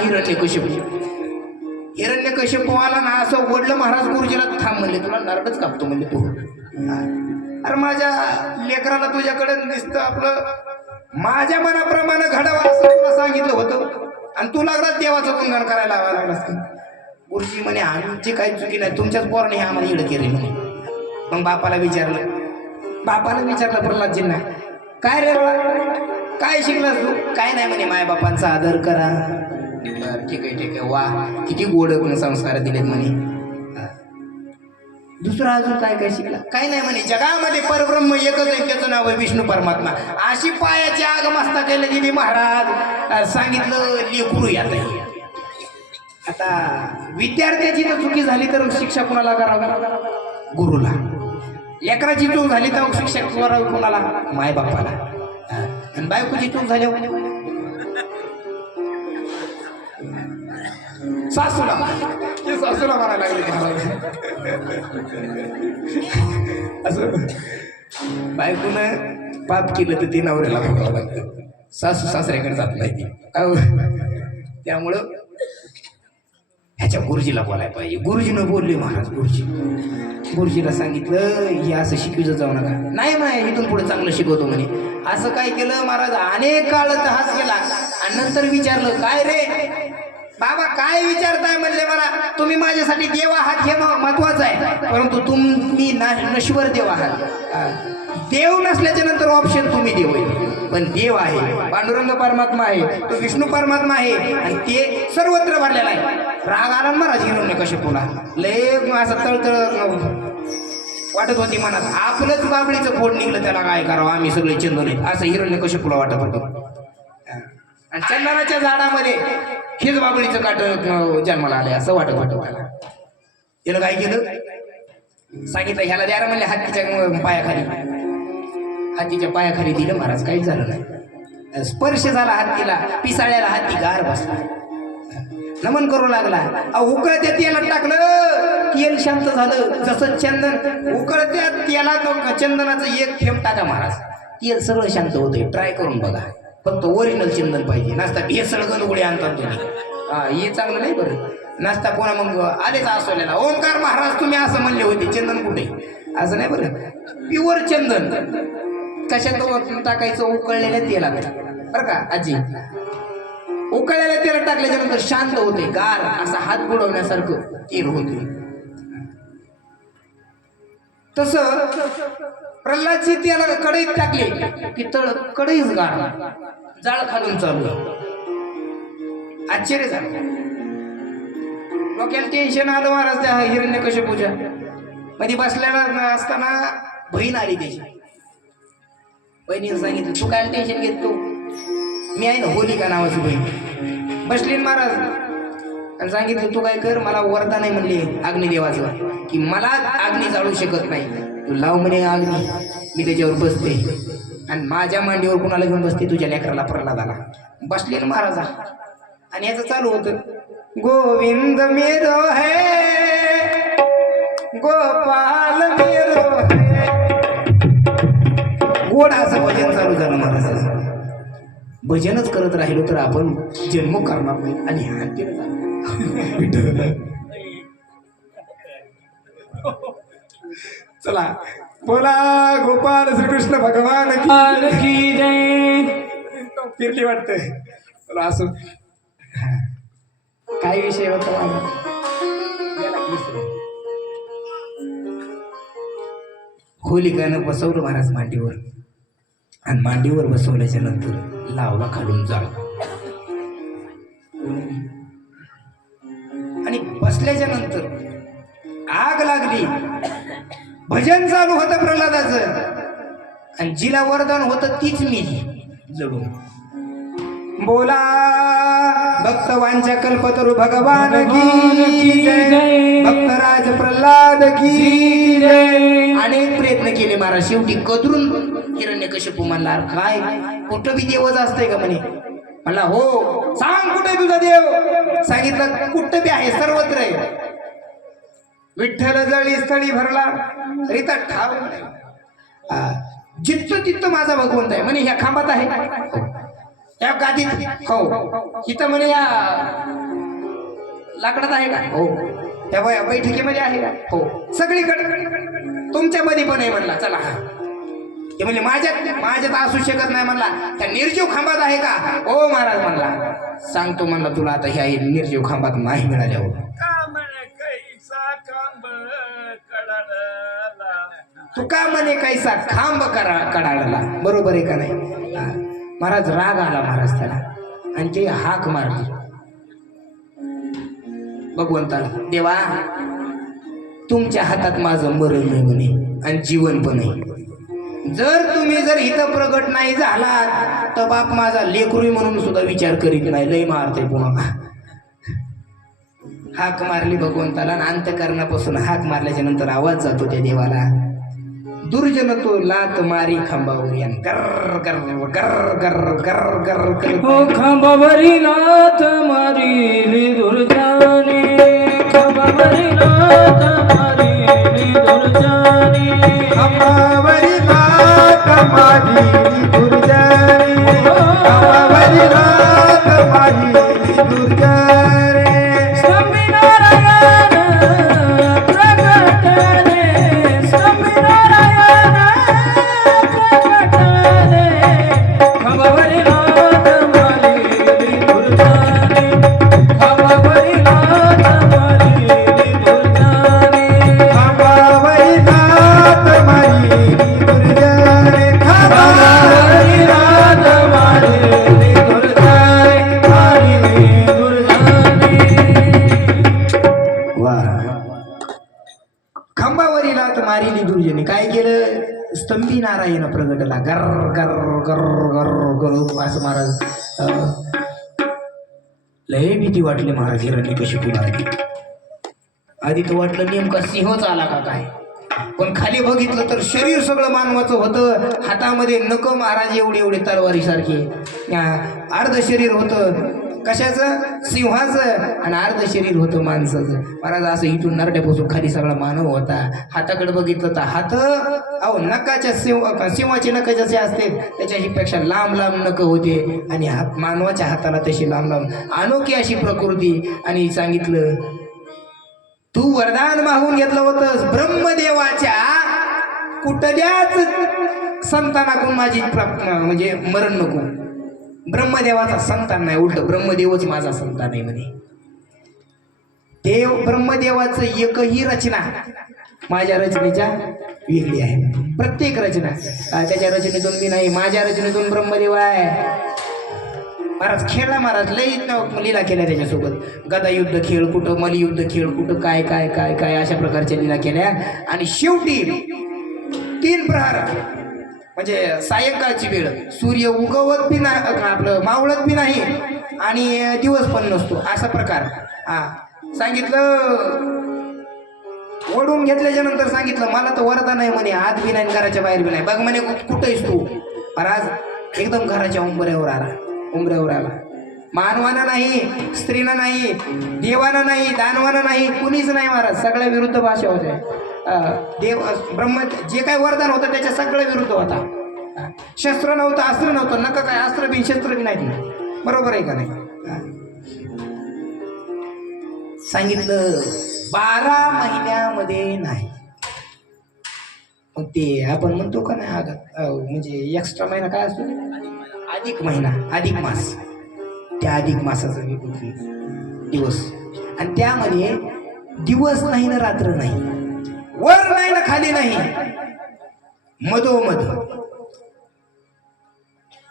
हिरण्यकश्यप आला ना असं ओढलं महाराज गुरुजीला. थांब म्हणले तुला नरडच कापतो म्हणले तू. अरे माझ्या लेकराला तुझ्याकडे दिसतं आपलं माझ्या मनाप्रमाणे घडावं असं तुला सांगितलं होतं आणि तू लागला देवाचं गुणगान करायला लावायला लागलास. गुरुजी म्हणे आमची काही चुकी नाही तुमच्याच पोराने हे आम्हाला इडं केले म्हणे. मग बापाला विचारलं प्रल्हादजींना काय रे काय शिकलास तू. काय नाही म्हणे माय बापांचा आदर करा. ठीक आहे वा किती गोड संस्कार दिलेत म्हणे. दुसरा अजून काय काय शिकला. काय नाही म्हणे जगामध्ये परब्रह्म एकच आहे त्याचं नाव आहे विष्णू परमात्मा. अशी पायाची आग मस्ता केली गेली महाराज. सांगितलं लेकरू यात. आता विद्यार्थ्याची तर चुकी झाली तर शिक्षा कोणाला करावं गुरुला. लेकराची चूक झाली तर शिक्षा करावी कोणाला माय बापाला. आणि बायकोची चूक झाली सासूला म्हणायला लागले असं. बायकोनं पाप केलं तर ती नवऱ्याला भोगावं लागतं. सासू सासऱ्याकडे जात नाही ती. त्यामुळं ह्याच्या गुरुजीला बोलायला पाहिजे. गुरुजीनं बोलले महाराज. गुरुजीला सांगितलं हे असं शिकवित जाऊ नका. नाही म्हणे इथून पुढे चांगलं शिकवतो म्हणे. असं काय केलं महाराज अनेक काळ तहास केला आणि नंतर विचारलं काय रे बाबा काय विचारताय म्हणले मला. तुम्ही माझ्यासाठी देव आहात हे महत्वाचं आहे परंतु तुम्ही नश्वर देव आहात. देव नसल्याच्या नंतर ऑप्शन तुम्ही देव आहे पण देव आहे पांडुरंग परमात्मा आहे तो विष्णू परमात्मा आहे आणि ते सर्वत्र भरलेला आहे. राग आला महाराज हिरण्यकश्यपूला लय असं तळतळ वाटत होती मनात. आपलंच बाबळीचं पोट निघलं त्याला काय करावं आम्ही सगळे चंदन असं हिरण्यकश्यपूला वाटत होतं. आणि चंदनाच्या झाडामध्ये हेच बाबळीचं काट जन्माला आले असं वाटत होतं त्याला. त्याला काय केलं सांगितलं ह्याला द्यायला म्हणले हत्तीच्या पायाखाली. हत्तीच्या पायाखाली दिलं महाराज काहीच झालं नाही. स्पर्श झाला हत्तीला पिसाळ्याला हत्ती गार बसला. नमन करू लागला. उकळत्या तेलात टाकलं तेल शांत झालं. जसं चंदन उकळत्या तेलात चंदनाचं एक थेंब टाका महाराज, तेल सगळं शांत होतंय. ट्राय करून बघा. फक्त ओरिजिनल चंदन पाहिजे. नाचता भेसळ गणगुळे आणतात तुम्ही, हे चांगलं नाही बरं. नाचता कोणा मग आलेच असवलेला ओंकार महाराज तुम्ही असं म्हणले होते चंदन कुठे, असं नाही बरं. प्युअर चंदन कशात टाकायचं, उकळलेल्या तेलात बरं का आजी. उकळलेल्या तेलात टाकल्याच्या नंतर शांत होते, गार असा हात बुडवण्यासारखं तेल होते. तस प्रल्हादची त्याला कढईत टाकले की तळ कढईच गार, जाळ खालून चालू. आश्चर्य झालं. डोक्याला टेन्शन आलं महाराज त्या हिरण्यकश्यपूच्या मध्ये बसलेला असताना बहीण आली त्याची. बहिणीने सांगितलं तू काय टेन्शन घेत, तू मी आहे ना होलिका नावाची बहीण. बसली महाराज आणि सांगितलं तू काय कर, मला वरदान आहे म्हणले अग्निदेवाचं की मला अग्नी जाळू शकत नाही, तू लाव म्हणे अग्नी, मी त्याच्यावर बसते आणि माझ्या मांडीवर कुणाला घेऊन बसते, तुझ्या लेकराला प्रल्हादाला. बसले ना महाराजा आणि याचं चालू होतं गोविंद मेरो है गोपाल मेरो है. गोड असं भजन चालू झालं महाराजाचं. भजनच करत राहिलो तर आपण जन्म करणार नाही आणि चला बोला गोपाल श्रीकृष्ण भगवान की जय. फिरली वाटतंय. चला असं काय विषय होता होलिकानं बसवलं महाराज मांडीवर आणि मांडीवर बसवल्याच्या नंतर लावला खालून जाळ आणि बसल्याच्या नंतर आग लागली. भजन चालू होतं प्रल्हादाचं आणि जिला वरदान होतं तीच मी जगून. बोला भक्तवांच्या कल्पतरू भगवान की जय, भक्तराज प्रल्हाद की जय. अनेक प्रयत्न केले महाराज, शेवटी कदरून हिरण्यकश्यपू म्हणला काय कुठं बी देवच असतंय का म्हणे. म्हणला हो सांग कुठे तुझा देव. सांगितलं कुठं बी आहे, सर्वत्र आहे. विठ्ठल जळी स्थळी भरला रीता ठाव जित्त तित्त माझा भगवंत आहे म्हणे. ह्या खांबात आहे, या गादीत हो, इथं म्हणे या लाकडात आहे का हो, त्या बैठकीमध्ये आहे का हो, सगळीकडे तुमच्यामध्ये पण आहे म्हणला. चला हा ते म्हणजे माझ्यात असू शकत नाही म्हणला. त्या निर्जीव खांबात आहे का हो महाराज म्हणला. सांगतो म्हणला तुला आता ह्या निर्जीव खांबात नाही मिळाल्यावर. तू का म्हणे कैसा खांब कडाडला, बरोबर आहे का नाही. महाराज राग आला महाराज त्याला आणि ते हाक मारली भगवंताला, देवा तुमच्या हातात माझं मरण नाही म्हणे आणि जीवन पण आहे. जर इथं प्रगट नाही झालात तर बाप माझा लेकरू म्हणून सुद्धा विचार करीत नाही. लय मारते पुन्हा. हाक मारली भगवंताला आणि अंतःकरणापासून हाक मारल्याच्या नंतर आवाज जातो त्या देवाला, दुर्जन तो लात मारी खांबावर यान गर गर गर गर गर गर कर. हो खांबावरी लात मारी दुर्जाने, खांबावरी लात मारी दुर्जाने, खांबावरी लात मारी दुर्जाने, खांबावरी लात मारी दुर्जाने. स्वामी नारायण प्रगटले, स्वामी नारायण प्रगटले, खांबावरी लात मारी दुर्जाने, खांबावरी लात मारी दुर्जाने, खांबावरी लात मारी दुर्जाने, खांबावरी लात मारी दुर्जाने, मारी दुर्जाने. वा खांबावरी लात मारिली दुर्जने. काय केलं, स्तंभी नारायण प्रगटला. गर गर गर गर गर असं महाराज लय भीती वाटली महाराज हिरण्यकश्यपूला. आधी तर वाटलं नेमका सिंहच आला का काय, पण खाली बघितलं तर शरीर सगळं मानवाचं होतं. हातामध्ये नख महाराज एवढे एवढे तलवारी सारखे, अर्ध शरीर होतं. कशाचं? सिंहाचं. आणि अर्ध शरीर होतं माणसाचं. महाराज असं इथून नरड्यापासून खाली सगळा मानव होता. हाताकडे बघितलं तर हात अहो नकाच्या सिंहाचे नख जसे असते त्याच्याही पेक्षा लांब लांब नख होते. आणि मानवाच्या हाताला तशी लांब लांब अनोखी अशी प्रकृती. आणि सांगितलं तू वरदान मागून घेतलं होतंस ब्रह्मदेवाच्या कुठल्याच संतानाकडून माझी म्हणजे मरण नको. ब्रह्मदेवाचा संतान नाही, उलट ब्रह्मदेवच माझा संतान आहे म्हणे. देव ब्रह्मदेवाचं एकही रचना माझ्या रचनेच्या वेगळी आहे. प्रत्येक रचना त्याच्या रचनेतून मी नाही, माझ्या रचनेतून ब्रह्मदेव आहे. महाराज खेळला, महाराज लई लीला केल्या त्याच्यासोबत. गदा युद्ध खेळ कुठं, मल्लयुद्ध खेळ कुठं, काय काय काय काय अशा प्रकारच्या लीला केल्या. आणि शेवटी 3 प्रहार म्हणजे सायंकाळची वेळ, सूर्य उगवत बी नाही, आपलं मावळत बी नाही आणि दिवस पण नसतो असा प्रकार. सांगितलं ओढून घेतल्याच्या नंतर सांगितलं मला तर वरदान आहे म्हणे, आत बी नाही घराच्या बाहेर बी नाही. बघ म्हणे कुठंयस तू? महाराज एकदम घराच्या उंबऱ्यावर आला. मानवानं नाही, स्त्रीनं नाही, देवानं नाही, दानवानं नाही, कुणीच नाही महाराज. सगळ्या विरुद्ध भाषा होत्या. देव ब्रह्म जे काय वरदान होतं त्याच्या सगळ्या विरुद्ध होता. शस्त्र नव्हतं, अस्त्र नव्हतं, नका काय अस्त्र बी शस्त्र बी नाही. बरोबर आहे का नाही? सांगितलं 12 महिन्यामध्ये नाही. मग ते आपण म्हणतो का नाही म्हणजे एक्स्ट्रा महिना काय असतो, अधिक महिना, अधिक मास. त्या अधिक मासाचा दिवस, आणि त्यामध्ये दिवस नाही ना रात्र नाही, वर नाही ना खाली नाही, मधोमध.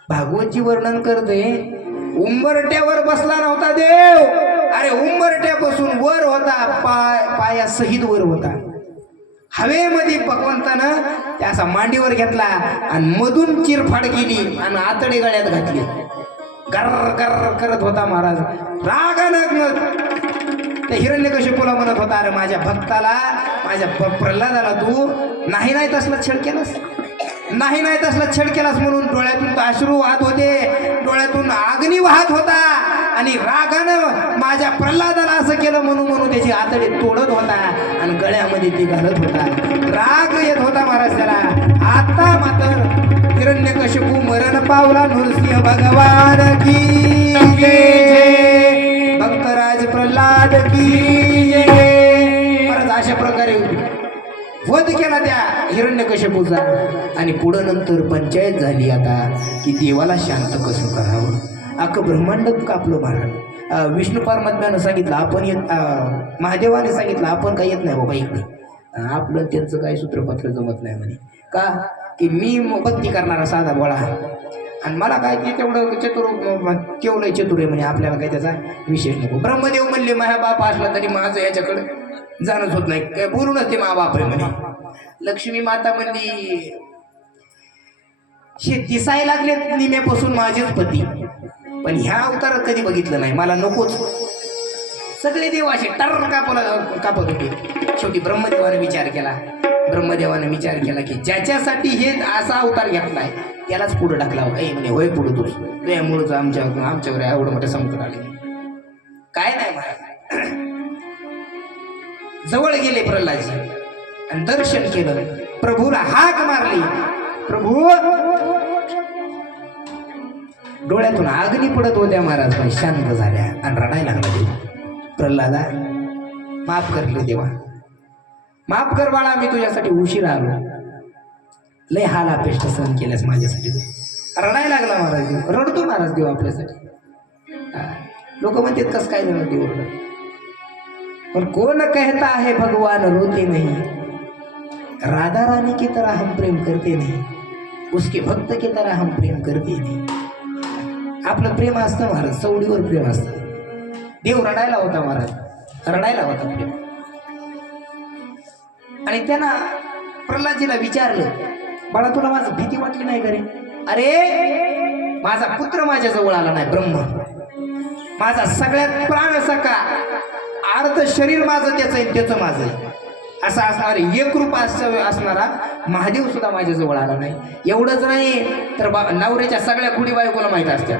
भागवतजी वर्णन करते उंबरट्यावर बसला नव्हता देव. अरे उंबरट्यापासून वर होता, पायासहित वर होता. हवेमध्ये भगवंतानं त्या असा मांडीवर घेतला आणि मधून चिरफाड केली आणि आतडे गळ्यात घातली. गर्र गर्र करत होता महाराज रागानं. त्या हिरण्यकशिपूला म्हणत होता अरे माझ्या भक्ताला, माझ्या प्रल्हादाला तू नाही तसला छळ केलास, नाही तसला छळ केलास म्हणून डोळ्यातून अश्रू वाहत होते, डोळ्यातून अग्नी वाहत होता. आणि रागानं माझ्या प्रल्हादाला असं केलं म्हणून त्याची आतडे तोडत होता आणि गळ्यामध्ये ती घालत होता. राग येत होता महाराज त्याला. आता मात्र हिरण्यकशिपू मरण पावला. नृसिंह भगवान की जय, भक्तराज प्रल्हाद की जय. महाराज अशा प्रकारे वध केला त्या हिरण्यकशिपूचा. आणि पुढं नंतर पंचायत झाली आता की देवाला शांत कसं करावं. अख्खं ब्रह्मांड कापलं महाराज. विष्णू परमात्म्यानं सांगितलं आपण येत, महादेवाने सांगितलं आपण काही येत नाही बाबा इकडे, आपलं त्यांचं काही सूत्रपत्र जमत नाही म्हणे. का की मी भक्ती करणारा साधा बोळा आणि मला काय ते तेवढं केवढं चतुर आहे म्हणे, आपल्याला काही त्याचा विशेष नको. ब्रह्मदेव म्हणले माझ्या बाप असला तरी माझं याच्याकडे जाणंच होत नाही, काय बोलूनच ते मा बाप आहे म्हणे. लक्ष्मी माता म्हणली हे दिसायला लागले निम्यापासून माझेच पती, पण ह्या अवतारात कधी बघितलं नाही, मला नकोच. सगळे देव असे टर कापत होते. शेवटी ब्रह्मदेवाने विचार केला की ज्याच्यासाठी हे असा अवतार घेतलाय त्यालाच पुढे टाकला. म्हणे होय पुढे तोच त्यामुळेच आमच्यावर एवढं मोठं संकट आले. काय नाही महाराज. जवळ गेले प्रल्हादजी आणि दर्शन केलं. प्रभूला हाक मारली. प्रभू डोळ्यातून अग्नी पडत होत्या महाराज, पण शांत झाल्या आणि रडायला लागला देव. प्रल्हादा माफ कर देवा, माफ कर बाळा, मी तुझ्यासाठी उशीर आलो, लय हाल अपेष्ट सहन केल्यास माझ्यासाठी. रडायला लागला महाराज देव. रडतो महाराज देव आपल्यासाठी. लोक म्हणतात कस काय झालं देव रडत, पण कोण कहता है भगवान रोते नहीं, राधा रानी की तरह हम प्रेम करते नहीं, उसके भक्त की तरह हम प्रेम करते नहीं. आपलं प्रेम असतं महाराज, सवडीवर प्रेम असतं. देव रडायला होता महाराज, रडायला होता प्रेम. आणि त्यांना प्रल्हादजीला विचारलं बाळा तुला माझं भीती वाटली नाही का रे? अरे माझा पुत्र माझ्या जवळ आला नाही, ब्रह्म माझा सगळ्यात प्राण सखा, अर्ध शरीर माझं त्याचं आहे त्याचं माझं आहे असं असणार एक रूप असणारा महादेव सुद्धा माझ्या जवळ आला नाही. एवढंच नाही तर नवऱ्याच्या सगळ्या खुडी बायकोला माहीत असतात,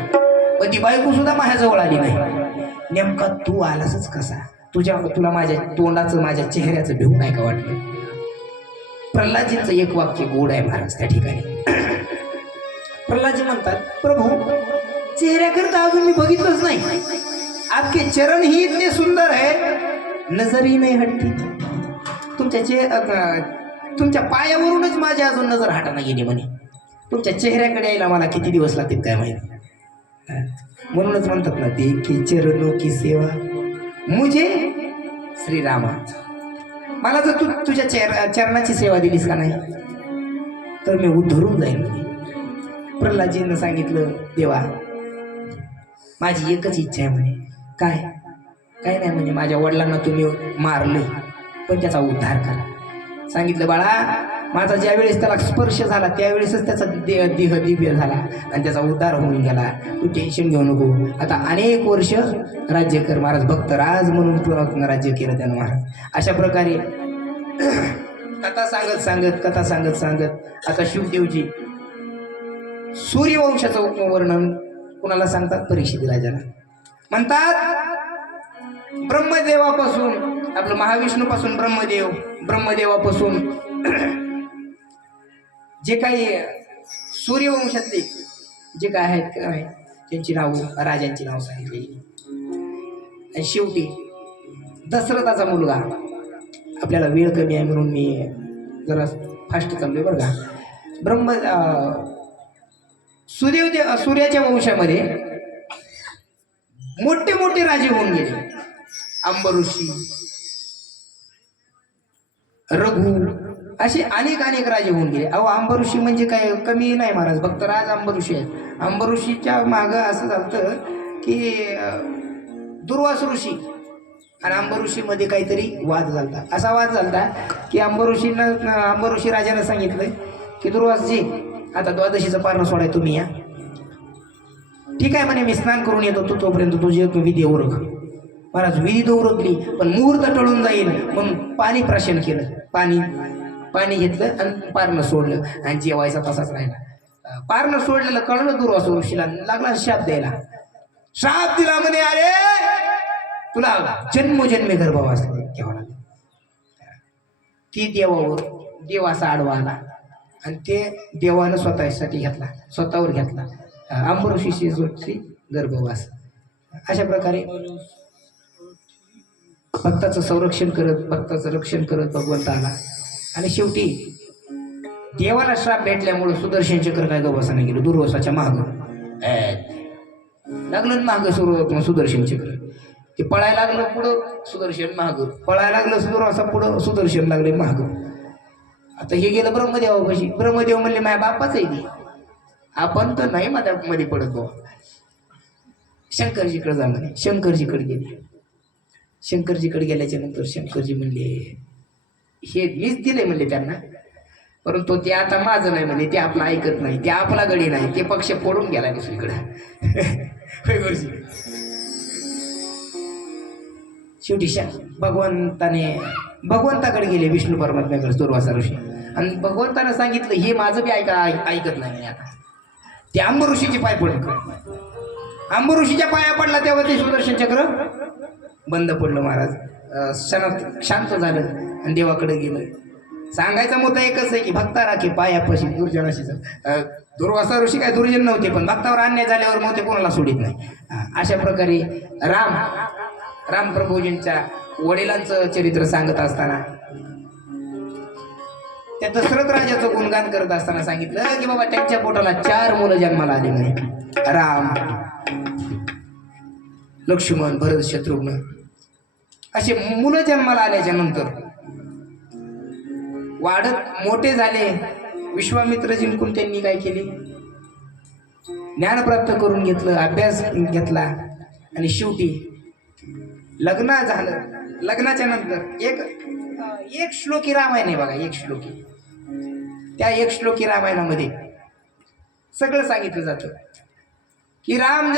पण ती बायको सुद्धा माझ्याजवळ आली नाही. नेमका तू आलासच कसा? तुला माझ्या तोंडाचं माझ्या चेहऱ्याचं भेऊ नाही का वाटलं? प्रल्हादजींचं एक वाक्य गोड आहे महाराज त्या ठिकाणी. प्रल्हादजी म्हणतात, प्रभू चेहऱ्याकरता अजून मी बघितलंच नाही, आपके चरण ही इतने सुंदर है, नजर ही नाही हटती. तुमच्या पायावरूनच माझी अजून नजर हटाना गेली म्हणे. तुमच्या चेहऱ्याकडे यायला मला किती दिवस लागतील काय माहिती. म्हणूनच म्हणतात ना, देखी चरणों की सेवा मुझे श्रीरामा. मला जर तू तुझ्या चरणाची सेवा दिलीस का नाही तर मी उद्धरून जाईल. प्रल्हादजीनं सांगितलं, देवा माझी एकच इच्छा आहे म्हणे. काय काय नाही म्हणजे माझ्या वडिलांना तुम्ही मारले पण त्याचा उद्धार करा. सांगितलं, बाळा माझा ज्या वेळेस त्याला स्पर्श झाला त्यावेळेसच त्याचा देह दिव्य झाला आणि त्याचा उद्धार होऊन गेला. तू टेन्शन घेऊ नको. आता अनेक वर्ष राज्य कर महाराज. भक्तराज म्हणून राज्य केलं त्यानं महाराज. अशा प्रकारे कथा सांगत सांगत आता शिवदेवजी सूर्यवंशाचं वर्णन कुणाला सांगतात? परीक्षित राजाला. म्हणतात ब्रह्मदेवापासून आपलं महाविष्णूपासून ब्रह्मदेवापासून जे काही सूर्यवंशातले जे काय आहेत त्यांची नावं, राजांची नाव सांगितली. आणि शेवटी दशरथाचा मुलगा, आपल्याला वेळ कमी आहे म्हणून मी जरा फास्ट चाललोय बरं का. सूर्याच्या वंशामध्ये मोठे मोठे राजे होऊन गेले. अंबऋषी, रघु असे अनेक राजे होऊन गेले. अहो अंबऋषी म्हणजे काय कमी नाही महाराज. भक्तराज अंबऋषी आहे. अंबऋषीच्या मागं असं झालं की दुर्वास ऋषी आणि अंबऋषीमध्ये काहीतरी वाद झाला. असा वाद झाला की अंबऋषी राजानं सांगितलं की दुर्वासजी आता द्वादशीचं पारणं सोडाय तुम्ही या. ठीक आहे म्हणे, मी स्नान करून येतो, तू तोपर्यंत तुझी विधी उरक. महाराज विधी उरकली पण मुहूर्त टळून जाईल म्हणून पाणी प्राशन केलं. पाणी घेतलं आणि पारणं सोडलं आणि जेवायचा तसाच राहिला. पारणं सोडलेलं कळलं दुर्वास ऋषीला. लागला शाप द्यायला. शाप दिला म्हणे, अरे तुला जन्मोजन्मी गर्भवास घ्यावा लागेल. ती देव असा आडवा आला आणि ते देवानं स्वतःवर घेतला अंबऋषीची गर्भवास. अशा प्रकारे भक्ताचं रक्षण करत भगवंत आला. आणि शेवटी देवाला श्राप भेटल्यामुळे सुदर्शन चक्र काय गवसाने गेलं दुर्वासाच्या माग लागलं. माग सुदर्शन चक्र ते पळायला लागलं पुढं, सुदर्शन माग पळायला लागलं. दुर्वासा पुढं, सुदर्शन लागले माग. आता हे गेलं ब्रह्मदेवापाशी. ब्रह्मदेव म्हणले माझ्या बापाच आहे की, आपण तर नाही माझ्या मध्ये पडत भाऊ. शंकरजीकडे जा म्हणे. शंकरजीकडे गेले. शंकरजीकडे गेल्याच्या नंतर शंकरजी म्हणले, हे मीच दिले म्हणले त्यांना, परंतु ते आता माझं नाही म्हणजे, ते आपलं ऐकत नाही, ते आपला गडी नाही, ते पक्ष फोडून गेला दुसरीकडे. शेवटी भगवंताकडे गेले, विष्णू परमात्म्याकडे दुर्वासा ऋषी. आणि भगवंतानं सांगितलं हे माझं बी ऐकत नाही. आता ते अंबऋषीचे पाय पडले. अंबऋषीच्या पाया पडला तेव्हा ते सुदर्शन चक्र बंद पडलं महाराज. शांत झालं आणि देवाकडे गेलं. सांगायचा मुद्दा एकच आहे की भक्ता राखे पायापाशी दुर्जनाशी. दुर्वासा ऋषी काय दुर्जन नव्हते पण भक्तावर अन्याय झाल्यावर मग ते कोणाला सोडित नाही. अशा प्रकारे राम प्रभूजींच्या वडिलांचं चरित्र सांगत असताना त्या दशरथ राजाचं गुणगान करत असताना सांगितलं की बाबा त्यांच्या पोटाला 4 मुलं जन्माला आले म्हणे. राम, लक्ष्मण, भरत, शत्रुघ्न असे मुलं जन्माला आल्याच्या नंतर वाढत मोठे झाले. विश्वामित्र जिंकून त्यांनी काय केले, ज्ञान प्राप्त करून घेतलं, अभ्यास घेतला आणि शेवटी लग्न झालं. लग्नाच्या नंतर एक श्लोकी रामायण आहे बघा. एक श्लोकी, त्या एक श्लोकी रामायणामध्ये सगळं सांगितलं जातं की राम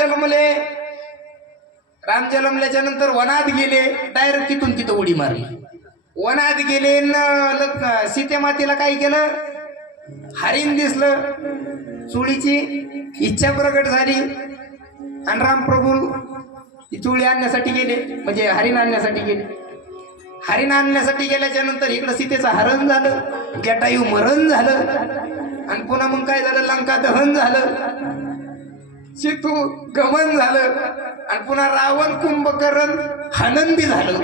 जन्मल्याच्या नंतर वनात गेले. डायरेक्ट तिथं उडी मारली. वनात गेले न सीतेमातेला काय केलं, हरिण दिसलं, चुळीची इच्छा प्रकट झाली आणि रामप्रभू ती चुळी आणण्यासाठी गेले, म्हणजे हरिण आणण्यासाठी गेले. हरिण आणण्यासाठी गेल्याच्या नंतर इकडं सीतेचं हरण झालं, जटायू मरण झालं, आणि पुन्हा मग काय झालं, लंका दहन झालं, सीतू गमन झालं, आणि पुन्हा रावण कुंभकर्ण हनन बी झालं,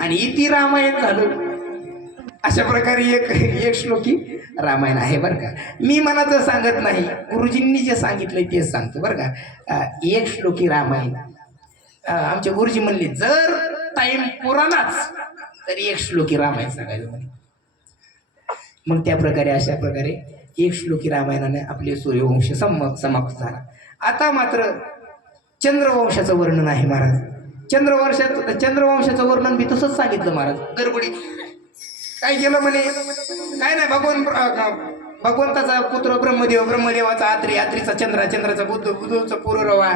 आणि इति रामायण झालं. अशा प्रकारे एक श्लोकी रामायण आहे बरं का. मी मनाचं सांगत नाही, गुरुजींनी जे सांगितलंय तेच सांगतो बरं का. एक श्लोकी रामायण. आमचे गुरुजी म्हणले जर टाइम पुराणाच तर एक श्लोकी रामायण सांगायचं म्हणे. मग त्या प्रकारे अशा प्रकारे एक श्लोकी रामायणाने आपले सूर्यवंश समाप्त झाला. आता मात्र चंद्रवंशाचं वर्णन आहे महाराज. चंद्रवंशाचं वर्णन मी तसंच सांगितलं महाराज. गडबडीत काय केलं म्हणे, काय नाही, भगवंताचा पुत्र ब्रह्मदेव, ब्रह्मदेवाचा आत्री, आत्रीचा चंद्र, चंद्राचा बुद्ध, बुद्धचा पुररवा,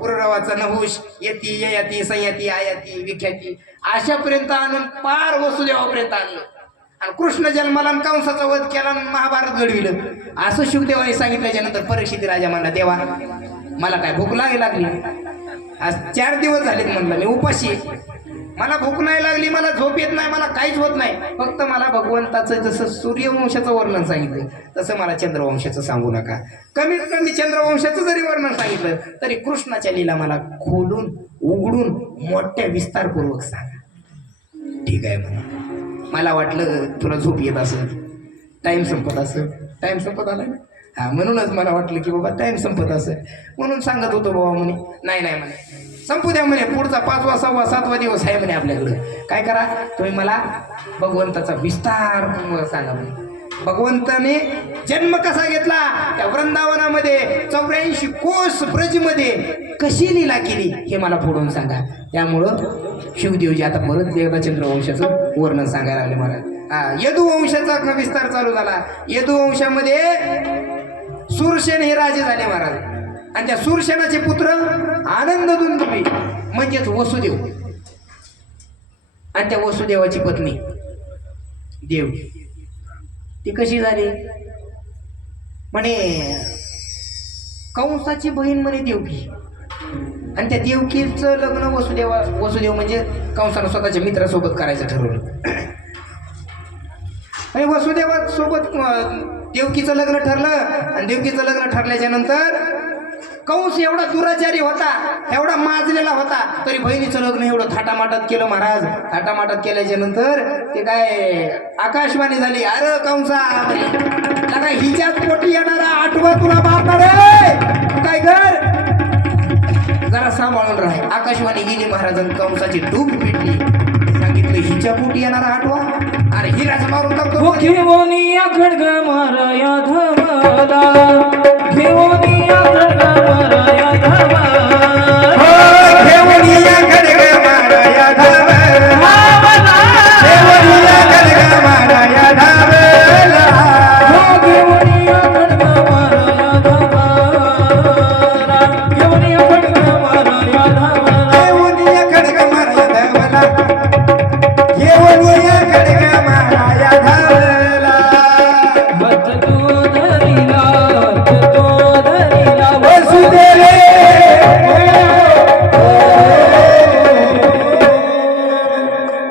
पुररवाचा नहुष, यती ययाती संयती आयाती विख्याती, अशापर्यंत आणून पार वसुदेवापर्यंत आणलं. आणि कृष्ण जन्माला आणि कंसाचा वध केला आणि महाभारत घडविलं. असं शुकदेवाने सांगितल्याच्या नंतर परीक्षित राजा म्हणला, देवा मला काय भूक लागली, आज 4 दिवस झालेत म्हणलं मी उपाशी आहे, मला भूक नाही लागली, मला झोप येत नाही, मला काहीच होत नाही, फक्त मला भगवंताचं जसं सूर्यवंशाचं वर्णन सांगितलं तसं मला चंद्रवंशाचं सांगू नका. कमीत कमी चंद्रवंशाचं जरी वर्णन सांगितलं तरी कृष्णाच्या लीला मला खोलून उघडून मोठ्या विस्तारपूर्वक सांगा. ठीक आहे म्हणा. मला वाटलं तुला झोप येत असेल, टाईम संपत असेल, टाईम संपत आला ना, हा म्हणूनच मला वाटलं की बाबा टाईम संपत असेल म्हणून सांगत होतो बाबा. म्हणे नाही म्हणे, संपू द्या म्हणे, पुढचा 5वा 6वा 7वा दिवस आहे म्हणे आपल्याकडं. काय करा तुम्ही, मला भगवंताचा विस्तार सांगा म्हणे. भगवंताने जन्म कसा घेतला, त्या वृंदावनामध्ये 84 कोस ब्रजमध्ये कशी लीला केली हे मला पुढून सांगा. त्यामुळं शिवदेवजी आता परत एकदा चंद्रवंशाचं वर्णन सांगायला लागले मला. यदुवंशाचा विस्तार चालू झाला. यदुवंशामध्ये सूरसेन हे राजे झाले महाराज, आणि त्या सूरसेनाचे पुत्र आनंददुंदुभी म्हणजेच वसुदेव, आणि त्या वसुदेवाची पत्नी देवकी. ती कशी झाली म्हणे, कंसाची बहीण म्हणे देवकी, आणि त्या देवकीचं लग्न वसुदेव म्हणजे कंसानं स्वतःच्या मित्रासोबत करायचं ठरवलं. आणि वसुदेवासोबत देवकीचं लग्न ठरलं, आणि देवकीचं लग्न ठरल्याच्या नंतर कंस एवढा दुराचारी होता, एवढा माजलेला होता, तरी बहिणीचं लग्न एवढं थाटामाटात केलं महाराज. थाटामाटात केल्याच्या नंतर ते काय आकाशवाणी झाली, अरे कंसा काय हिच्यात पोटी येणारा आठवा तुला मारणार आहे, तू काय कर जरा सांभाळून राह. आकाशवाणी गेली महाराजांनी, कंसाची डूब पिटली. सांगितलं हिच्या पोटी येणारा आठवा, अरे हिराच मारून टाकतो. घेवोनिया खड्ग माराया धवला, घेवोनिया खड्ग माराया धवला, घेवोनिया खड्ग माराया धवला, घेवोनिया खड्ग माराया धवला, घेवोनिया खड्ग माराया धवला, घेवोनिया खड्ग माराया धवला, घेवोनिया खड्ग माराया धवला, घेवोनिया खड्ग माराया धवला. हात तो धरिला, हात तो धरिला वसुदेव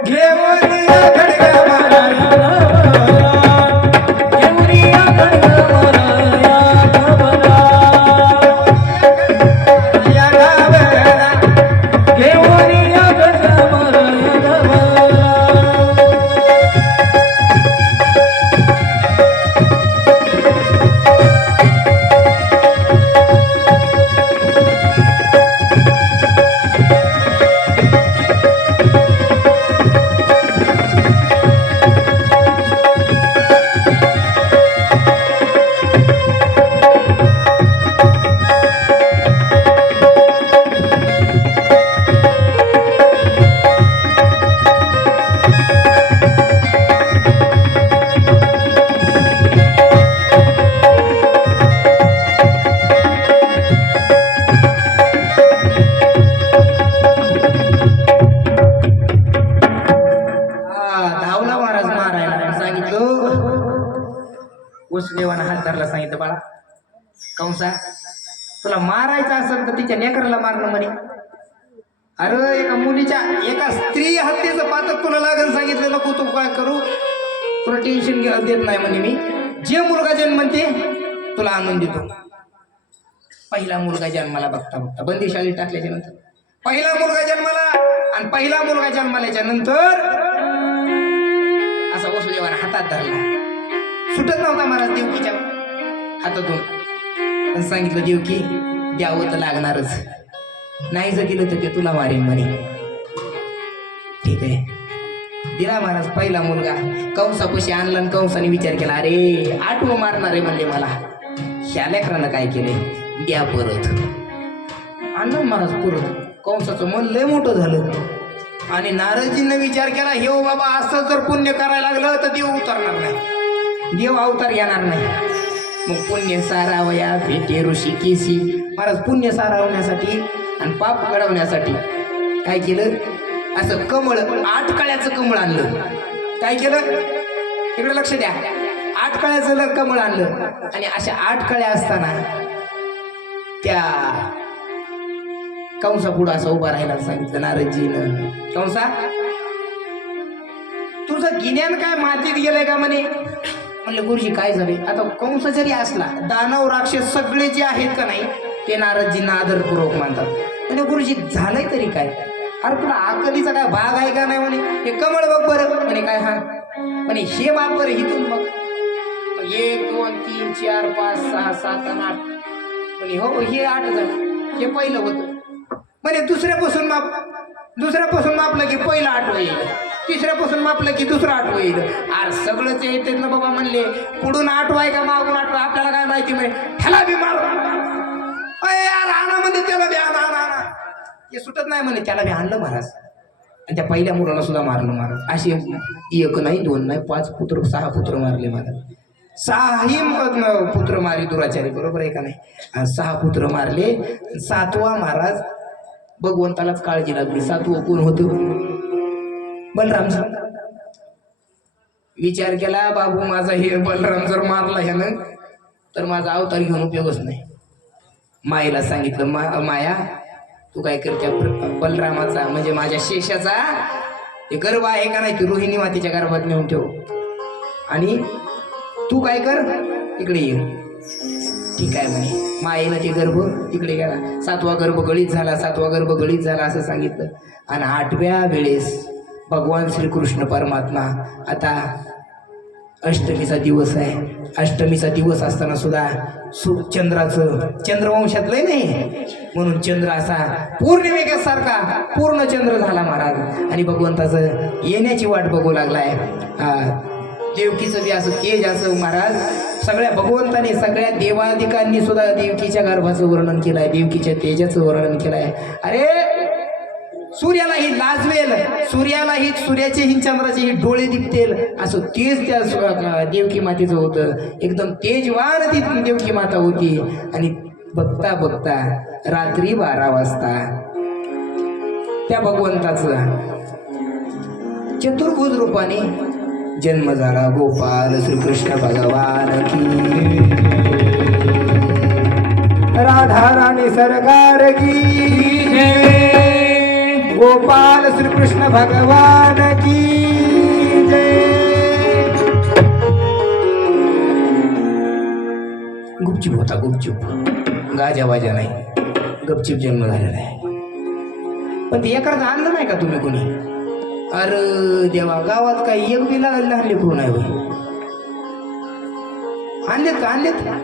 घेवोनिया खड्ग माराया घेवोनिया खड्ग माराया धवला, धवला. घेवोनिया खड्ग माराया धवला. धावला महाराज मारायला. सांगितलं वसुदेवानं हात धरला, सांगितलं बाळा कंसा तुला मारायचं असेल तर तिच्या लेकराला मारणं म्हणे. अरे एका स्त्री हत्येचं पातक तुला लागण सांगितलं, नको तू काय करू, तुला टेन्शन घ्यायला देत नाही म्हणे. मी जे मुलगा जन्म ते तुला आणून देतो. पहिला मुलगा जन्माला बघता बघता बंदीशाळेत टाकल्याच्या नंतर पहिला मुलगा जन्माला, आणि पहिला मुलगा जन्माल्याच्या नंतर असा वसुदेवाने हातात धरला. सुटत नव्हता महाराज देवकीच्या हातातून. पण सांगितलं देवकी द्यावं तर लागणारच, नाही जर दिलं तर ते तुला मारेन म्हणे. ठीक आहे, दिला महाराज पहिला मुलगा. कंसापाशी आणला आणि कंसाने विचार केला, अरे आठवं मारणार आहे म्हणले मला. ह्या लेकरानं काय केले, द्या परत. आणलं महाराज परत. कंसाचं मन लय मोठं झालं आणि नारदजींनी विचार केला, हे हो बाबा असं जर पुण्य करायला लागलं तर देव उतरणार नाही, देव अवतार येणार नाही. मग पुण्य सारावया भेटे ऋषी केसी. महाराज पुण्य सारावण्यासाठी आणि पाप घडवण्यासाठी काय केलं, असं कमळ, 8 कळ्याचं कमळ आणलं. काय केलं, इकडे लक्ष द्या. 8 कळ्याचं कमळ आणलं आणि अशा 8 कळ्या असताना त्या कंसा पुढं असं उभा राहायला सांगितलं नारदजीनं. कंसा, तुझं गिन्यान काय मातीत गेलंय का म्हणे. म्हणलं गुरुजी काय झाले. आता कंस जरी असला, दानव राक्षस सगळे जे आहेत का नाही ते नारदजींना आदरपूर्वक मानतात. म्हणजे गुरुजी झालंय तरी काय, अरे तुला आकलीचा काय भाग आहे का नाही म्हणे. हे कमळ बघ बरं म्हणे. काय हा म्हणे, हे बाप बरं इथून बघ. 1 2 3 4 5 6 7 आणि 8 म्हणे. हो हे 8 झालं, हे पहिलं होतं म्हणे. दुसऱ्यापासून मापलं की पहिलं 8वं येईल, तिसऱ्यापासून मापलं की दुसरं 8वं येईल. अरे सगळंच येते ना बाबा म्हणले. पुढून 8वं आहे का मागून 8वं आपल्याला काय माहिती. म्हणे ह्याला बी मार, यार आणा म्हणजे त्याला बी आणा. हे सुटत नाही म्हणे. त्याला बी आणलं महाराज आणि त्या पहिल्या मुलाला सुद्धा मारलं महाराज. अशी 1 नाही 2 नाही 5 पुत्र 6 पुत्र मारले महाराज. 6 पुत्र मारले दुराचारी, बरोबर आहे का नाही. 6 पुत्र मारले. 7वा महाराज भगवंतालाच काळजी लागली. 7वं कोण होतं, बलरामजी. विचार केला, बाबू माझा हे बलराम जर मारला ह्यानं तर माझा अवतार घेऊन उपयोगच नाही. मायेला सांगितलं, माया तू काय करते, बलरामाचा म्हणजे माझ्या शेषाचा ते गर्भ आहे का नाही, ती रोहिणी मातेच्या गर्भात नेऊन ठेव आणि तू काय कर, इकडे ये. ठीक आहे म्हणे. मायेनं ते गर्भ तिकडे गेला. 7वा गर्भ गळीत झाला, 7वा गर्भ गळीत झाला असं सांगितलं. आणि 8व्या वेळेस भगवान श्रीकृष्ण परमात्मा, आता अष्टमीचा दिवस आहे. अष्टमीचा दिवस असताना सुद्धा चंद्राचं, चंद्रवंशातलंय नाही म्हणून चंद्र असा पौर्णिमेसारखा पूर्ण चंद्र झाला महाराज. आणि भगवंताचं येण्याची वाट बघू लागलाय. देवकीचं बी असं तेज असं महाराज. सगळ्या भगवंताने, सगळ्या देवाधिकांनी सुद्धा देवकीच्या गर्भाचं वर्णन केलंय, देवकीच्या तेजाचं वर्णन केलंय. अरे सूर्यालाही लाजवेल, सूर्याचेही चंद्राचेही डोळे दिपतेल असं तेज त्या देवकी मातेचं होतं. एकदम तेजवान ती देवकी माता होती. आणि बघता बघता रात्री 12 वाजता त्या भगवंताचं चतुर्भुज रूपाने जन्म झाला. गोपाल श्रीकृष्ण भगवान की, राधा राणी सरकार की, गोपाल श्रीकृष्ण भगवान की जय. गुपचूप होता, गुपचूप, गाजा वाजा नाही, गपचूप जन्म झालेला आहे. पण ते एखादं आणलं नाही का तुम्ही कोणी. अरे देवा, गावात काही एक बी लहान लेकरू नाही होय. आणलेत का, आणलेत का.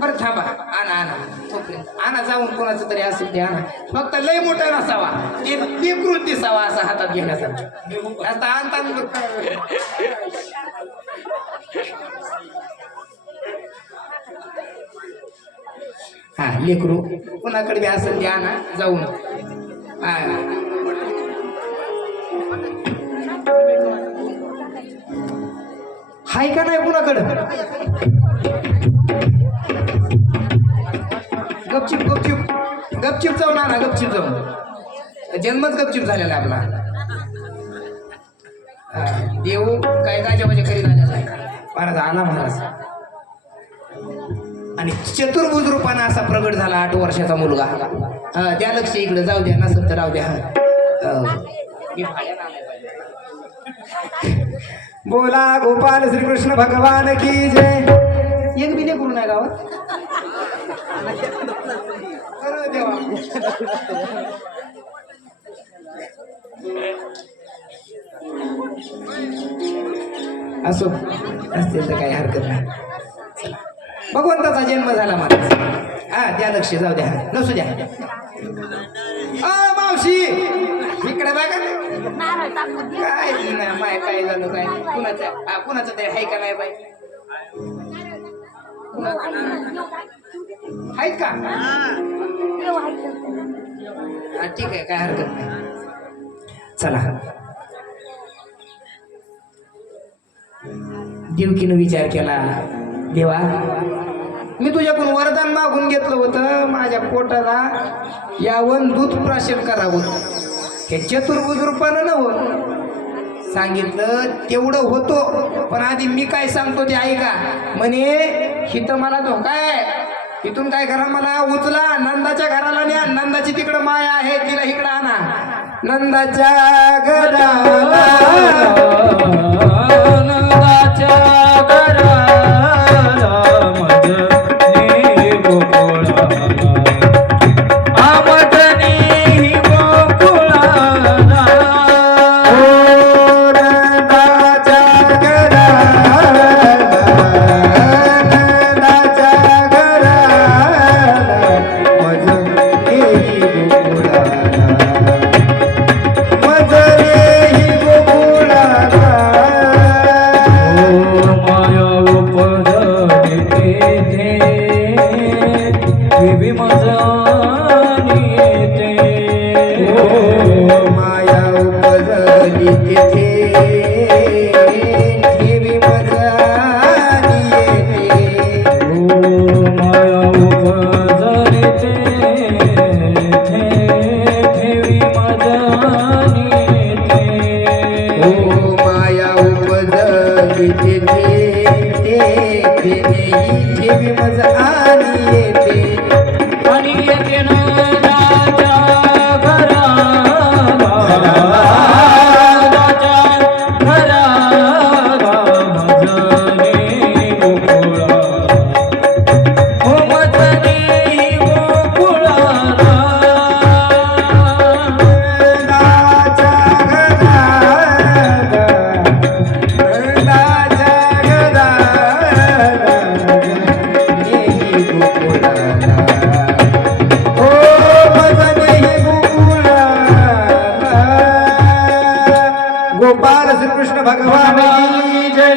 बरं थांबा, आणा जाऊन कोणाचं तरी असेल ते आणा. फक्त लय मोठा नसावा, ते लेकरून दिसावा असा हातात घेण्यासाठी. आता आणता हा लेकरू कोणाकडे बी असेल ते आणा जाऊन. हाय का नाही कुणाकडं. गपचिप जाऊन आणा, गपचिप जाऊन. जन्मच गपचिप झालेला आपला. देव काय गाजावाजा करीत आलेला आहे महाराज आला महाराज आणि चतुर्भुज रूपाने असा प्रगट झाला 8 वर्षाचा मुलगा द्या लक्ष इकडे जाऊ द्या नसेल तर राहू द्या मी भाड्यानं आलाय पाहिजे. बोला गोपाल श्रीकृष्ण भगवान की जय. एक बी करू नाही गावात अरे देवा. असो असतील तर काही हरकत नाही. भगवंताचा जन्म झाला महाराज द्या लक्ष जाऊ द्या नसू द्या. मावशी इकडे बघा काय नाही माय काय झालं काय कुणाचं ते हाय का नाही बाई आहेत का ठीक आहे काय हरकत नाही चला. देवकीनं विचार केला देवा मी तुझ्याकडून वरदान मागून घेतलं होतं माझ्या पोटाला यावन दूध प्राशन करावं हे चतुर्भुज रूपानं नव्हतं सांगितलं तेवढं होतो पण आधी मी काय सांगतो ते ऐका म्हणे हिथं मला धोका आहे इथून काय करा मला उचला नंदाच्या घराला न्या नंदाची तिकडं माया आहे तिला इकडं आणा नंदाच्या घराला नंदाच्या घराला मजनी गोकुळाला आमटनी गोकुळाला ओ नंदाच्या घराला नंदाच्या घराला मजनी गोकुळाला मजनी गोकुळाला माया उपजनी तेथे देवी मजानी येते माया उपजली तिथे देवी मजानी येते माया उपजनी तेथे देवी मजानी येते ओ माया उपजली तिथे देवी मजानी येते आणि येते ना राजा घराला राजा घराला मजनी गोकुळाला हो मजनी गोकुळाला नंदाच्या घराला नंदाच्या घराला मजनी गोकुळाला ओ मजनी गोकुळाला गोपाल श्रीकृष्ण भगवान की जय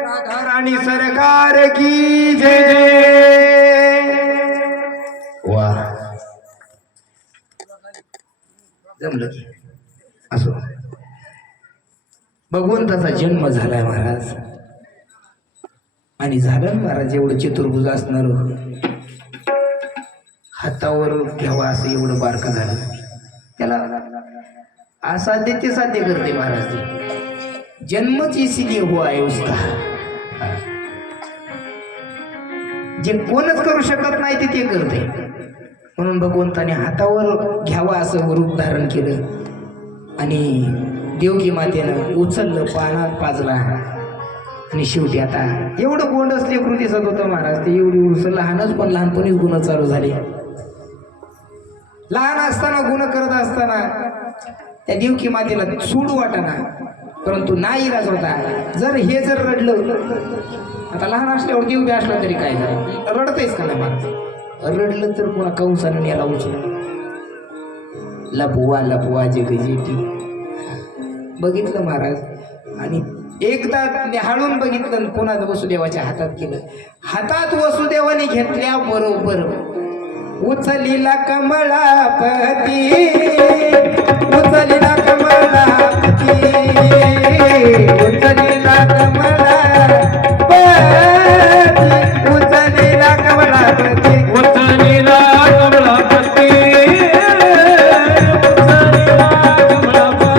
राधा राणी सरकार की जय. वा जमलं की असो भगवंताचा जन्म झालाय महाराज आणि झालं ना महाराज एवढं चतुर्भुज असणार हातावर घ्यावा असं एवढं बारकं झालं त्याला असाध्य ते साध्य करते महाराज ते जन्मच इसीलिए हुआ है उसका जे कोणच करू शकत नाही ते करते म्हणून भगवंताने हातावर घ्यावा असं रूप धारण केलं आणि देवकी मातेनं उचललं पानात पाजला आणि शेवटी आता एवढं गोंडस लेकरू दिसत होतं महाराज ते एवढी उरस लहानच पण लहानपणीच गुन्हा चालू झाले लहान असताना गुन्हा करत असताना त्या देवकी मातेला सोडू वाटाना परंतु नाही इलाज होता जर रडलं आता लहान असल्यावर देव बी असला तरी काय झालं रडतेच का नाही महाराज रडलं तर पुन्हा कंसानं याला उचलून लपवा लपवा जगजेटी बघितलं महाराज आणि एकदा निहाळून बघितलं आणि पुन्हा वसुदेवाच्या हातात केलं हातात वसुदेवाने घेतल्या बरोबर उचलीला कमळापती उचलीला कमळापती उचलीला कमळापती उचलीला कमळापती उचलीला कमळापती उचलीला कमळापती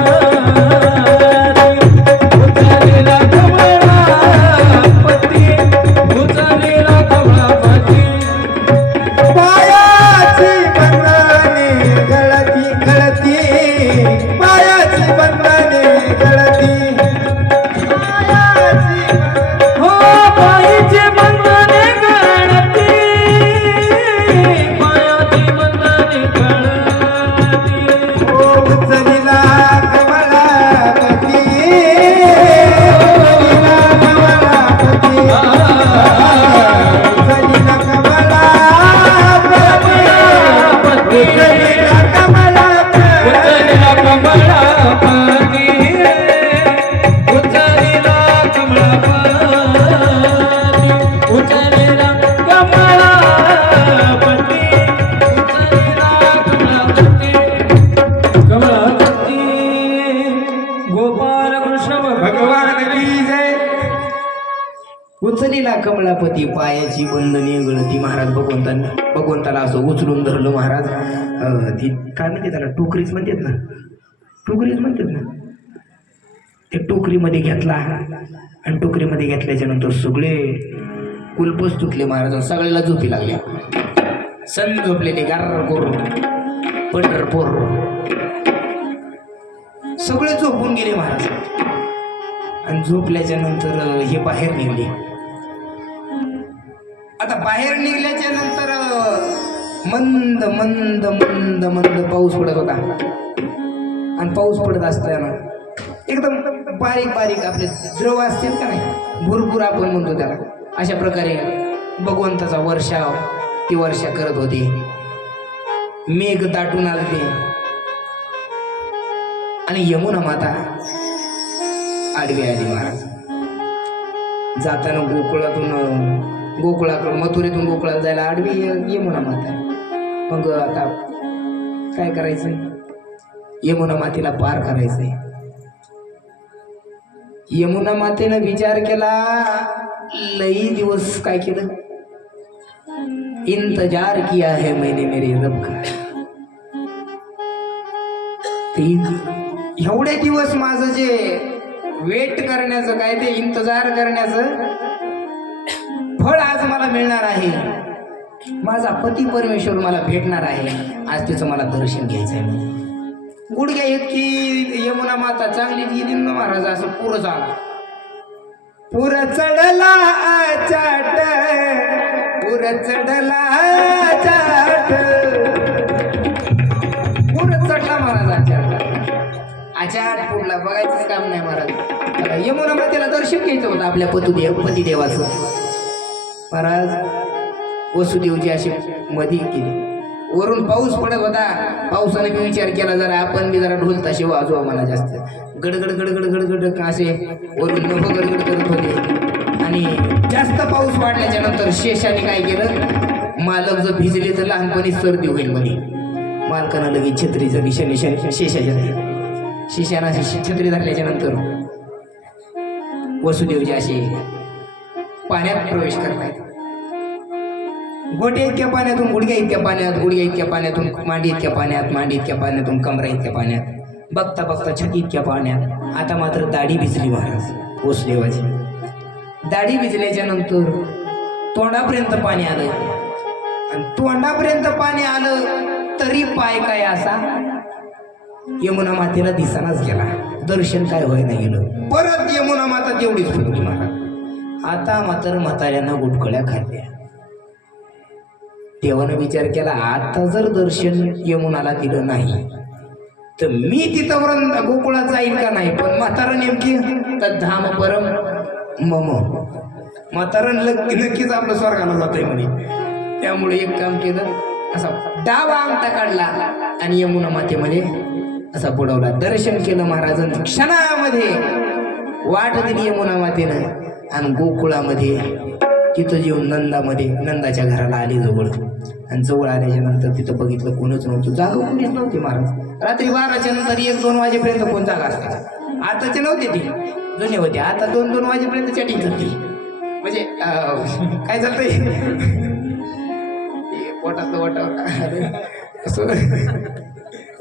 कमलापती पायाची बंधने गळती. महाराज भगवंताला असं उचलून धरलं महाराज. ती काय म्हणते त्याला, टोकरीच म्हणतात ना, टोकरीच म्हणतात ना, ते टोकरीमध्ये घेतला. आणि टोकरीमध्ये घेतल्याच्या नंतर सगळे कुलपच तुटले महाराज. सगळ्याला झोपी लागल्या. सण झोपलेले गार पंढरपूर सगळे झोपून गेले महाराज. आणि झोपल्याच्या नंतर हे बाहेर निघले. आता बाहेर निघल्याच्या नंतर मंद मंद मंद मंद पाऊस पडत होता. आणि पाऊस पडत असताना एकदम बारीक बारीक आपले द्रव असतील का नाही, भुरभुर आपण म्हणतो त्याला, अशा प्रकारे भगवंताचा वर्षाव ती वर्षा करत होती. मेघ दाटून आले आणि यमुना माता आडवी आली महाराज. जाताना गोकुळाकडून मथुरेतून गोकुळात जायला आडवी यमुना माता आहे. मग आता काय करायचंय, यमुना मातेला पार करायचंय. यमुना मातेनं विचार केला, लई दिवस काय केलं, इंतजार किया है मैंने मेरे रब का. एवढे दिवस माझं जे वेट करण्याचं काय, ते इंतजार करण्याचं फळ आज मला मिळणार आहे. माझा पती परमेश्वर मला भेटणार आहे. आज त्याचं मला दर्शन घ्यायचं आहे. गुडघ्या इतकी यमुना माता चांगली गेली ना महाराज. असं पुरं झाला, पुरं चढला चाट, पुरं चढला चाट, पुरं चढला महाराज आचाट पुढला. बघायचंच काम नाही महाराज. यमुना मातेला दर्शन घ्यायचं होतं आपल्या पतिदेवाचं. महाराज वसुदेवजी अशी मध्ये केली. वरून पाऊस पडत होता. पावसाने मी विचार केला, जरा आपण बी जरा ढोल ताशे वाजवा मला जास्त. गडगड गडगड गडगड असे वरून नभ गडगड करत होते. आणि जास्त पाऊस वाढल्याच्या नंतर शेषाने काय केलं, मालक जर भिजले तर लहानपणी सर्दी होईल म्हणे. मालकानं लगेच छत्रीचं निशाणी शेषानं अशी छत्री धरल्याच्या नंतर वसुदेवजी असे पाण्यात प्रवेश करतायत. गोट्या इतक्या पाण्यातून गुडघ्या इतक्या पाण्यात, गुडघ्या इतक्या पाण्यातून मांडी इतक्या पाण्यात, मांडी इतक्या पाण्यातून कमरा इतक्या पाण्यात, बघता बघता छाती इतक्या पाण्यात. आता मात्र दाढी भिजली महाराज वसुदेवाची. दाढी भिजल्याच्या नंतर तोंडापर्यंत पाणी आलं. आणि तोंडापर्यंत पाणी आलं तरी पाय काय असा यमुना मातेला दिसानाच गेला. दर्शन काय व्हाय नाही गेलं. परत यमुना माता तेवढीच फुटली महाराज. आता मात्र म्हाताऱ्यांना गुटकळ्या खाल्ल्या. देवानं विचार केला, आता जर दर्शन यमुनाला दिलं नाही तर मी तिथं गोकुळात जाईल का नाही. पण म्हातारं नेमकी तर धाम परम मम, म्हातारं नक्कीच आपलं स्वर्गाला जातंय म्हणे. त्यामुळे एक काम केलं, असा डावा अंगठा काढला आणि यमुना मातेमध्ये असा बुडवला. दर्शन केलं महाराजांचं. क्षणामध्ये वाट दिली यमुना मातेनं. आणि गोकुळामध्ये तिथं जेवून नंदाच्या घराला आली जवळ. आणि जवळ आल्याच्या नंतर तिथं बघितलं कोणच नव्हतं. जागा कोणीच नव्हती महाराज. रात्री 12च्या नंतर 1-2 वाजेपर्यंत कोण जागा असते. आताचे नव्हते ती, जुने होते. आता 2-2 वाजेपर्यंत चॅटिंग करते. म्हणजे काय चालतंय पोटातलं वाटावं असं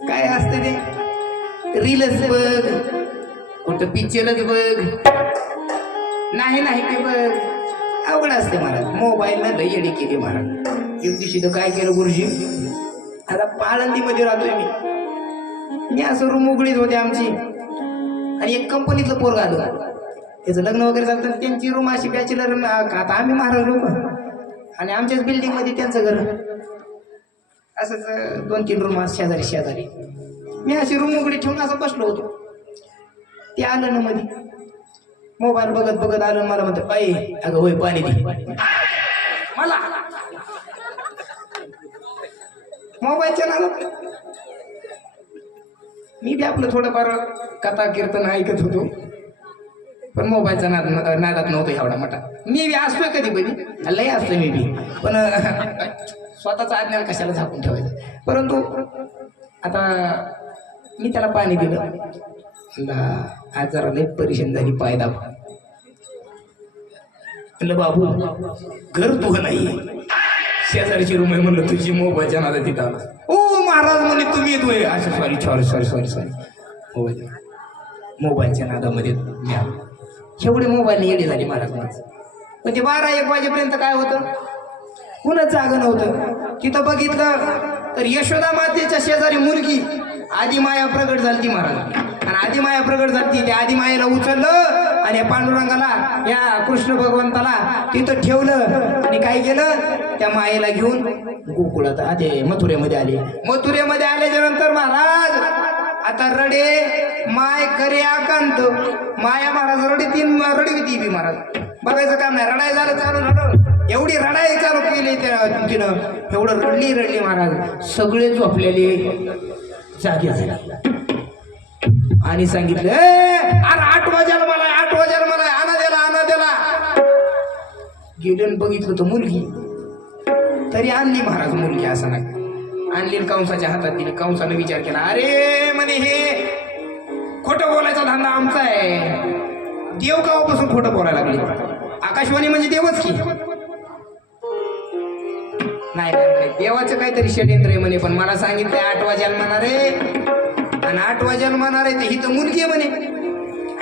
काय असतं ते. रीलच बघ, कुठं पिक्चरच बघ, नाही ते बघ, अवघड असते महाराज. मोबाईलला लई येडी केली महाराज. एक दिवशी तर काय केलं गुरुजी, आता आळंदीमध्ये राहतोय मी असं रूम उघडीत होते आमची. आणि एक कंपनीतलं पोरग आलं, त्याचं लग्न वगैरे झालं. त्यांची रूम अशी बॅचलर. आता आम्ही महाराज लोक आणि आमच्याच बिल्डिंगमध्ये त्यांचं घर. असंच 2-3 रूम शेजारी. मी अशी रूम उघडी ठेवून असं बसलो होतो. ते आलं ना मध्ये, मोबाईल बघत आलं. मला म्हणतं, अय अगं होय पाणी दे मला. मोबाईलच्या नादात मी बी आपलं थोडंफार कथा कीर्तन ऐकत होतो. पण मोबाईलचा नादात नव्हतं एवढा मोठा. मी बी असतोय कधी लई असतोय मी बी. पण स्वतःचा अज्ञान कशाला झाकून ठेवायचं. परंतु आता मी त्याला पाणी दिलं. आज जरा लई परेशान झाली, पाय दाब. म्हणलं बाबू घर तुझं नाही, शेजारची रूम आहे. म्हणलं तुझी मोबाईलच्या नादा तिथं आला. ओ महाराज म्हणे तुम्ही येतोय. असं सॉरी मोबाईलच्या नादामध्ये मी आलो. एवढे मोबाईल येडे झाले महाराज माझं. पण ते 12-1 वाजेपर्यंत काय होतं, कुणाच जागं नव्हतं. तिथं बघितलं तर यशोदा मातेच्या शेजारी मुलगी आदिमाया प्रगट झाली महाराज. आणि आदिमाया प्रगट झाली. त्या आदिमायेला उचललं आणि पांडुरंगाला, या कृष्ण भगवंताला तिथं ठेवलं आणि काय केलं, त्या मायेला घेऊन गोकुळात ते मथुरेमध्ये आले. मथुरेमध्ये आल्याच्या नंतर महाराज आता रडे माय करे आकांत. माया महाराज रडी होती बी महाराज. बघायचं काम नाही, रडाय झालं चालू झालं. एवढी रडाई चालू केली त्या तिनं, एवढं रडली महाराज. सगळे झोपलेले जागे झाले आणि सांगितलं अरे 8 वाजायला मला आणा द्याला. गेले बघितलं तर मुलगी तरी आणली महाराज. मुलगी असं नाही आणली, कंसाच्या हातात दिली. कंसाने विचार केला, अरे म्हणे हे खोटं बोलायचा धंदा आमचा आहे. देव गावापासून खोटं बोलायला लागले. आकाशवाणी म्हणजे देवच की नाही देवाचं काहीतरी षडयंत्र आहे म्हणे. पण मला सांगितलंय 8 वाजायला म्हणणार आहे आणि 8 वाजायला म्हणणार आहे. तर ही तर मुलगी आहे म्हणे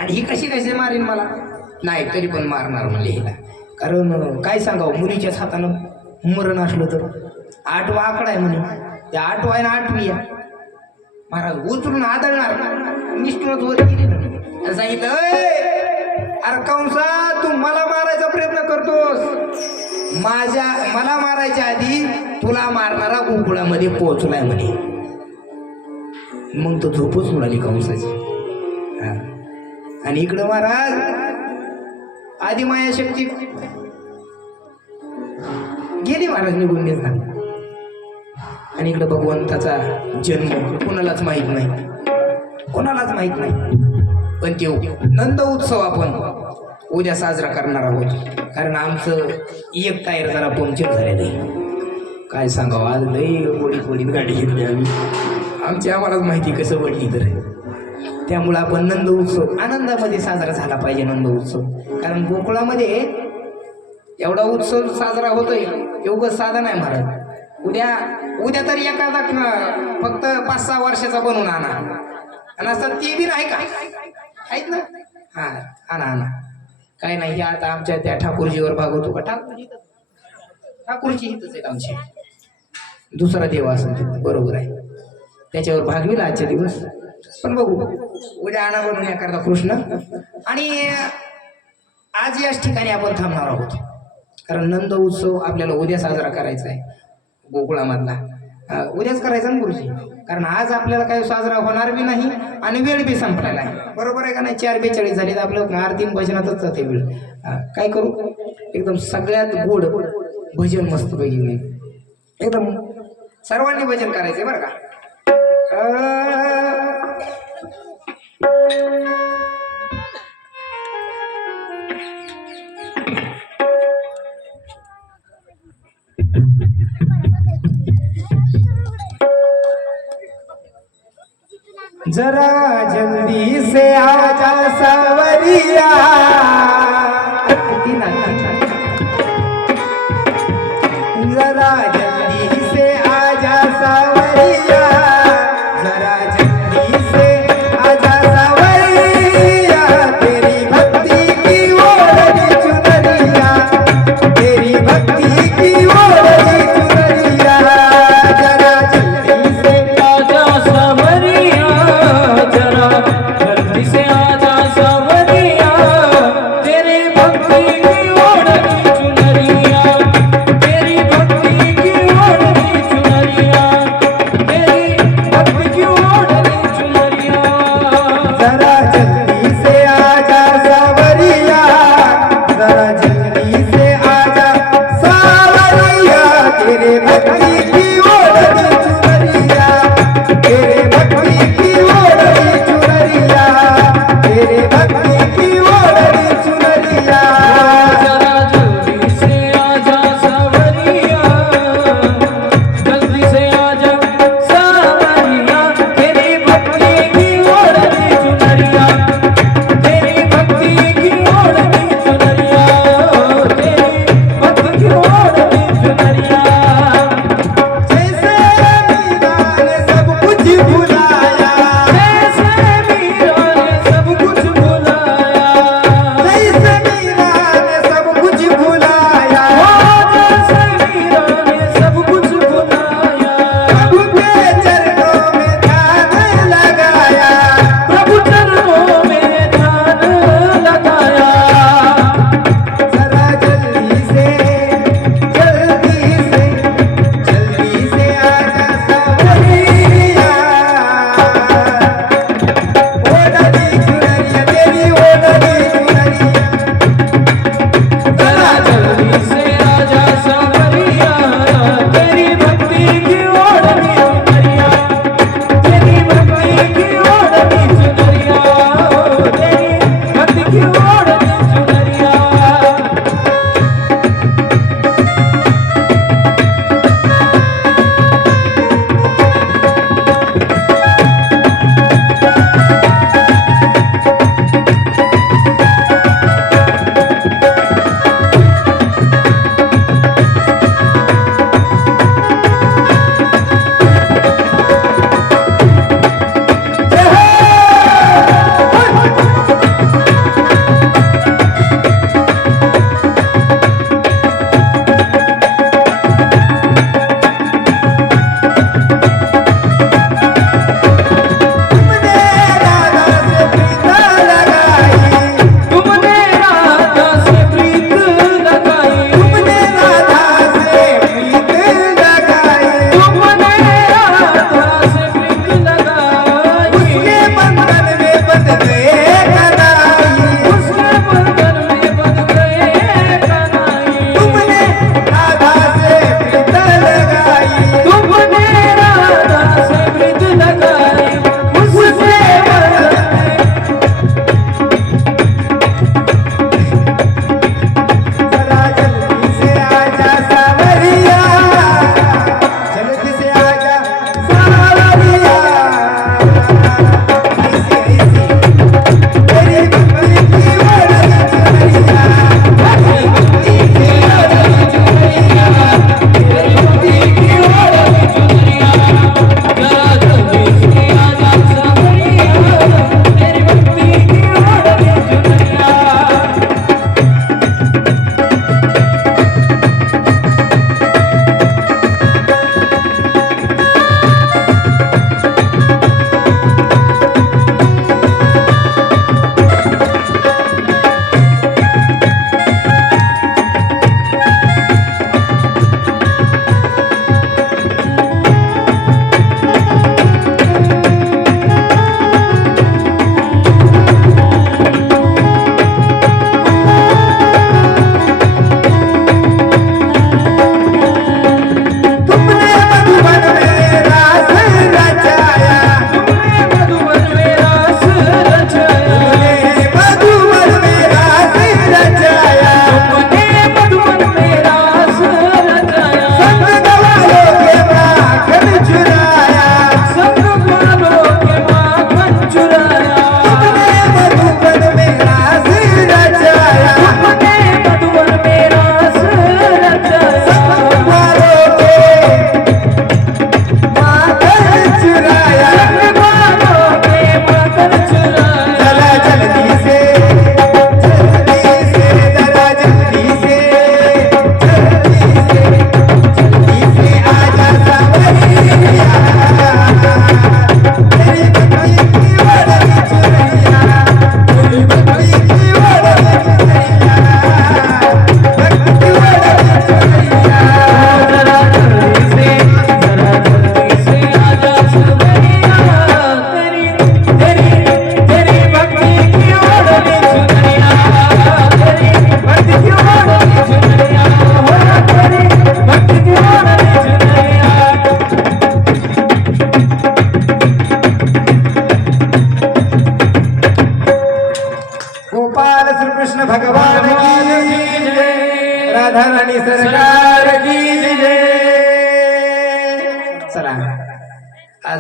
आणि ही कशी मारीन मला. नाही तरी पण मारणार म्हणले हिला. कारण काय सांगावं, मुलीच्याच हातानं मरण असलं तर 8वा आकडा आहे म्हणे. त्या 8वा आहे ना 8वी आहे. महाराज उचलून आदळणार निष्ठूनच वर गेली आणि सांगितलं, अरे कंसा तू मला मारायचा प्रयत्न करतोस, मला मारायच्या आधी तुला मारणारा गोकुळामध्ये पोहोचलाय म्हणे. मग तो झोपच उडाली कंसाची. आणि इकडं महाराज आदिमाया शक्ती गेली महाराज निघून घेतला. आणि इकडं भगवंताचा जन्म कोणालाच माहित नाही. पण ते नंद उत्सव आपण उद्या साजरा करणार आहोत. कारण आमचं एक टायर जरा पंक्चर झालेलं आहे. काय सांगावं, आज लई गोडीत गाडी घेतली आम्ही. आम्हालाच माहिती कसं वडली तर. त्यामुळं आपण नंद उत्सव आनंदामध्ये साजरा झाला पाहिजे. नंद उत्सव कारण गोकुळामध्ये एवढा उत्सव साजरा होतोय एवढं साधा नाही महाराज. उद्या तरी एखादा फक्त 5-6 वर्षाचा बनवून आणा. आणि असं ते बी नाही का आहेत ना. आणा काय नाही. आता आमच्या त्या ठाकूरजीवर भागवतो का, ठाकूरची हितच आहेत आमची. दुसरा देव असं बरोबर आहे, त्याच्यावर भागविला आजच्या दिवस. पण बघू उद्या आणा बनवून एखादा कृष्ण. आणि आज याच ठिकाणी आपण थांबणार आहोत. कारण नंद उत्सव आपल्याला उद्या साजरा करायचा आहे गोकुळामधला. उद्याच करायचा ना गुरुजी. कारण आज आपल्याला काही साजरा होणार बी नाही आणि वेळ बी संपलेला आहे. बरोबर आहे का नाही. 4:42 झाले तर आपलं आरती भजनातच जाते वेळ. काय करू, एकदम सगळ्यात गोड भजन मस्त पैकी एकदम सर्वांनी भजन करायचंय बरं का. जरा जल्दी से आजा सावरिया, जरा जल्दी से आजा सावरिया, जरा जल्दी से आजा सावरिया, तेरी भक्ति की ओढ़ी चुनरिया, तेरी भक्ति की ओढ़ी चुनरिया, जरा जल्दी से आजा सावरिया, जरा जल्दी से आजा सावरिया, तेरी भक्ति की ओढ़ी चुनरिया, तेरी भक्ति की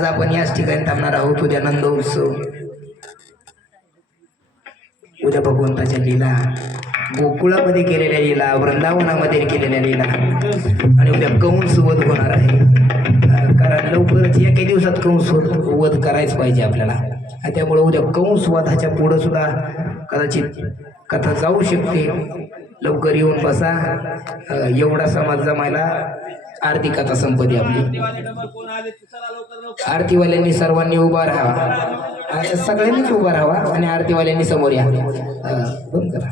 आज आपण याच ठिकाणी थांबणार आहोत. उद्या नंदोत्सव, उद्या भगवंताच्या लीला, गोकुळामध्ये केलेल्या लीला, वृंदावनामध्ये केलेल्या लीला, आणि उद्या कंस वध होणार आहे. कारण लवकरच एके दिवसात कंस वध करायच पाहिजे आपल्याला. आणि त्यामुळे उद्या कंस वधाच्या पुढं सुद्धा कदाचित कथा जाऊ शकते. लवकर येऊन बसा. एवढा समाज जमायला आरती कथा संपत्ती आपली. आरतीवाल्यांनी सर्वांनी उभा राहावा. आता सगळ्यांनीच उभा राहावा आणि आरतीवाल्यांनी समोर या. बंद करा.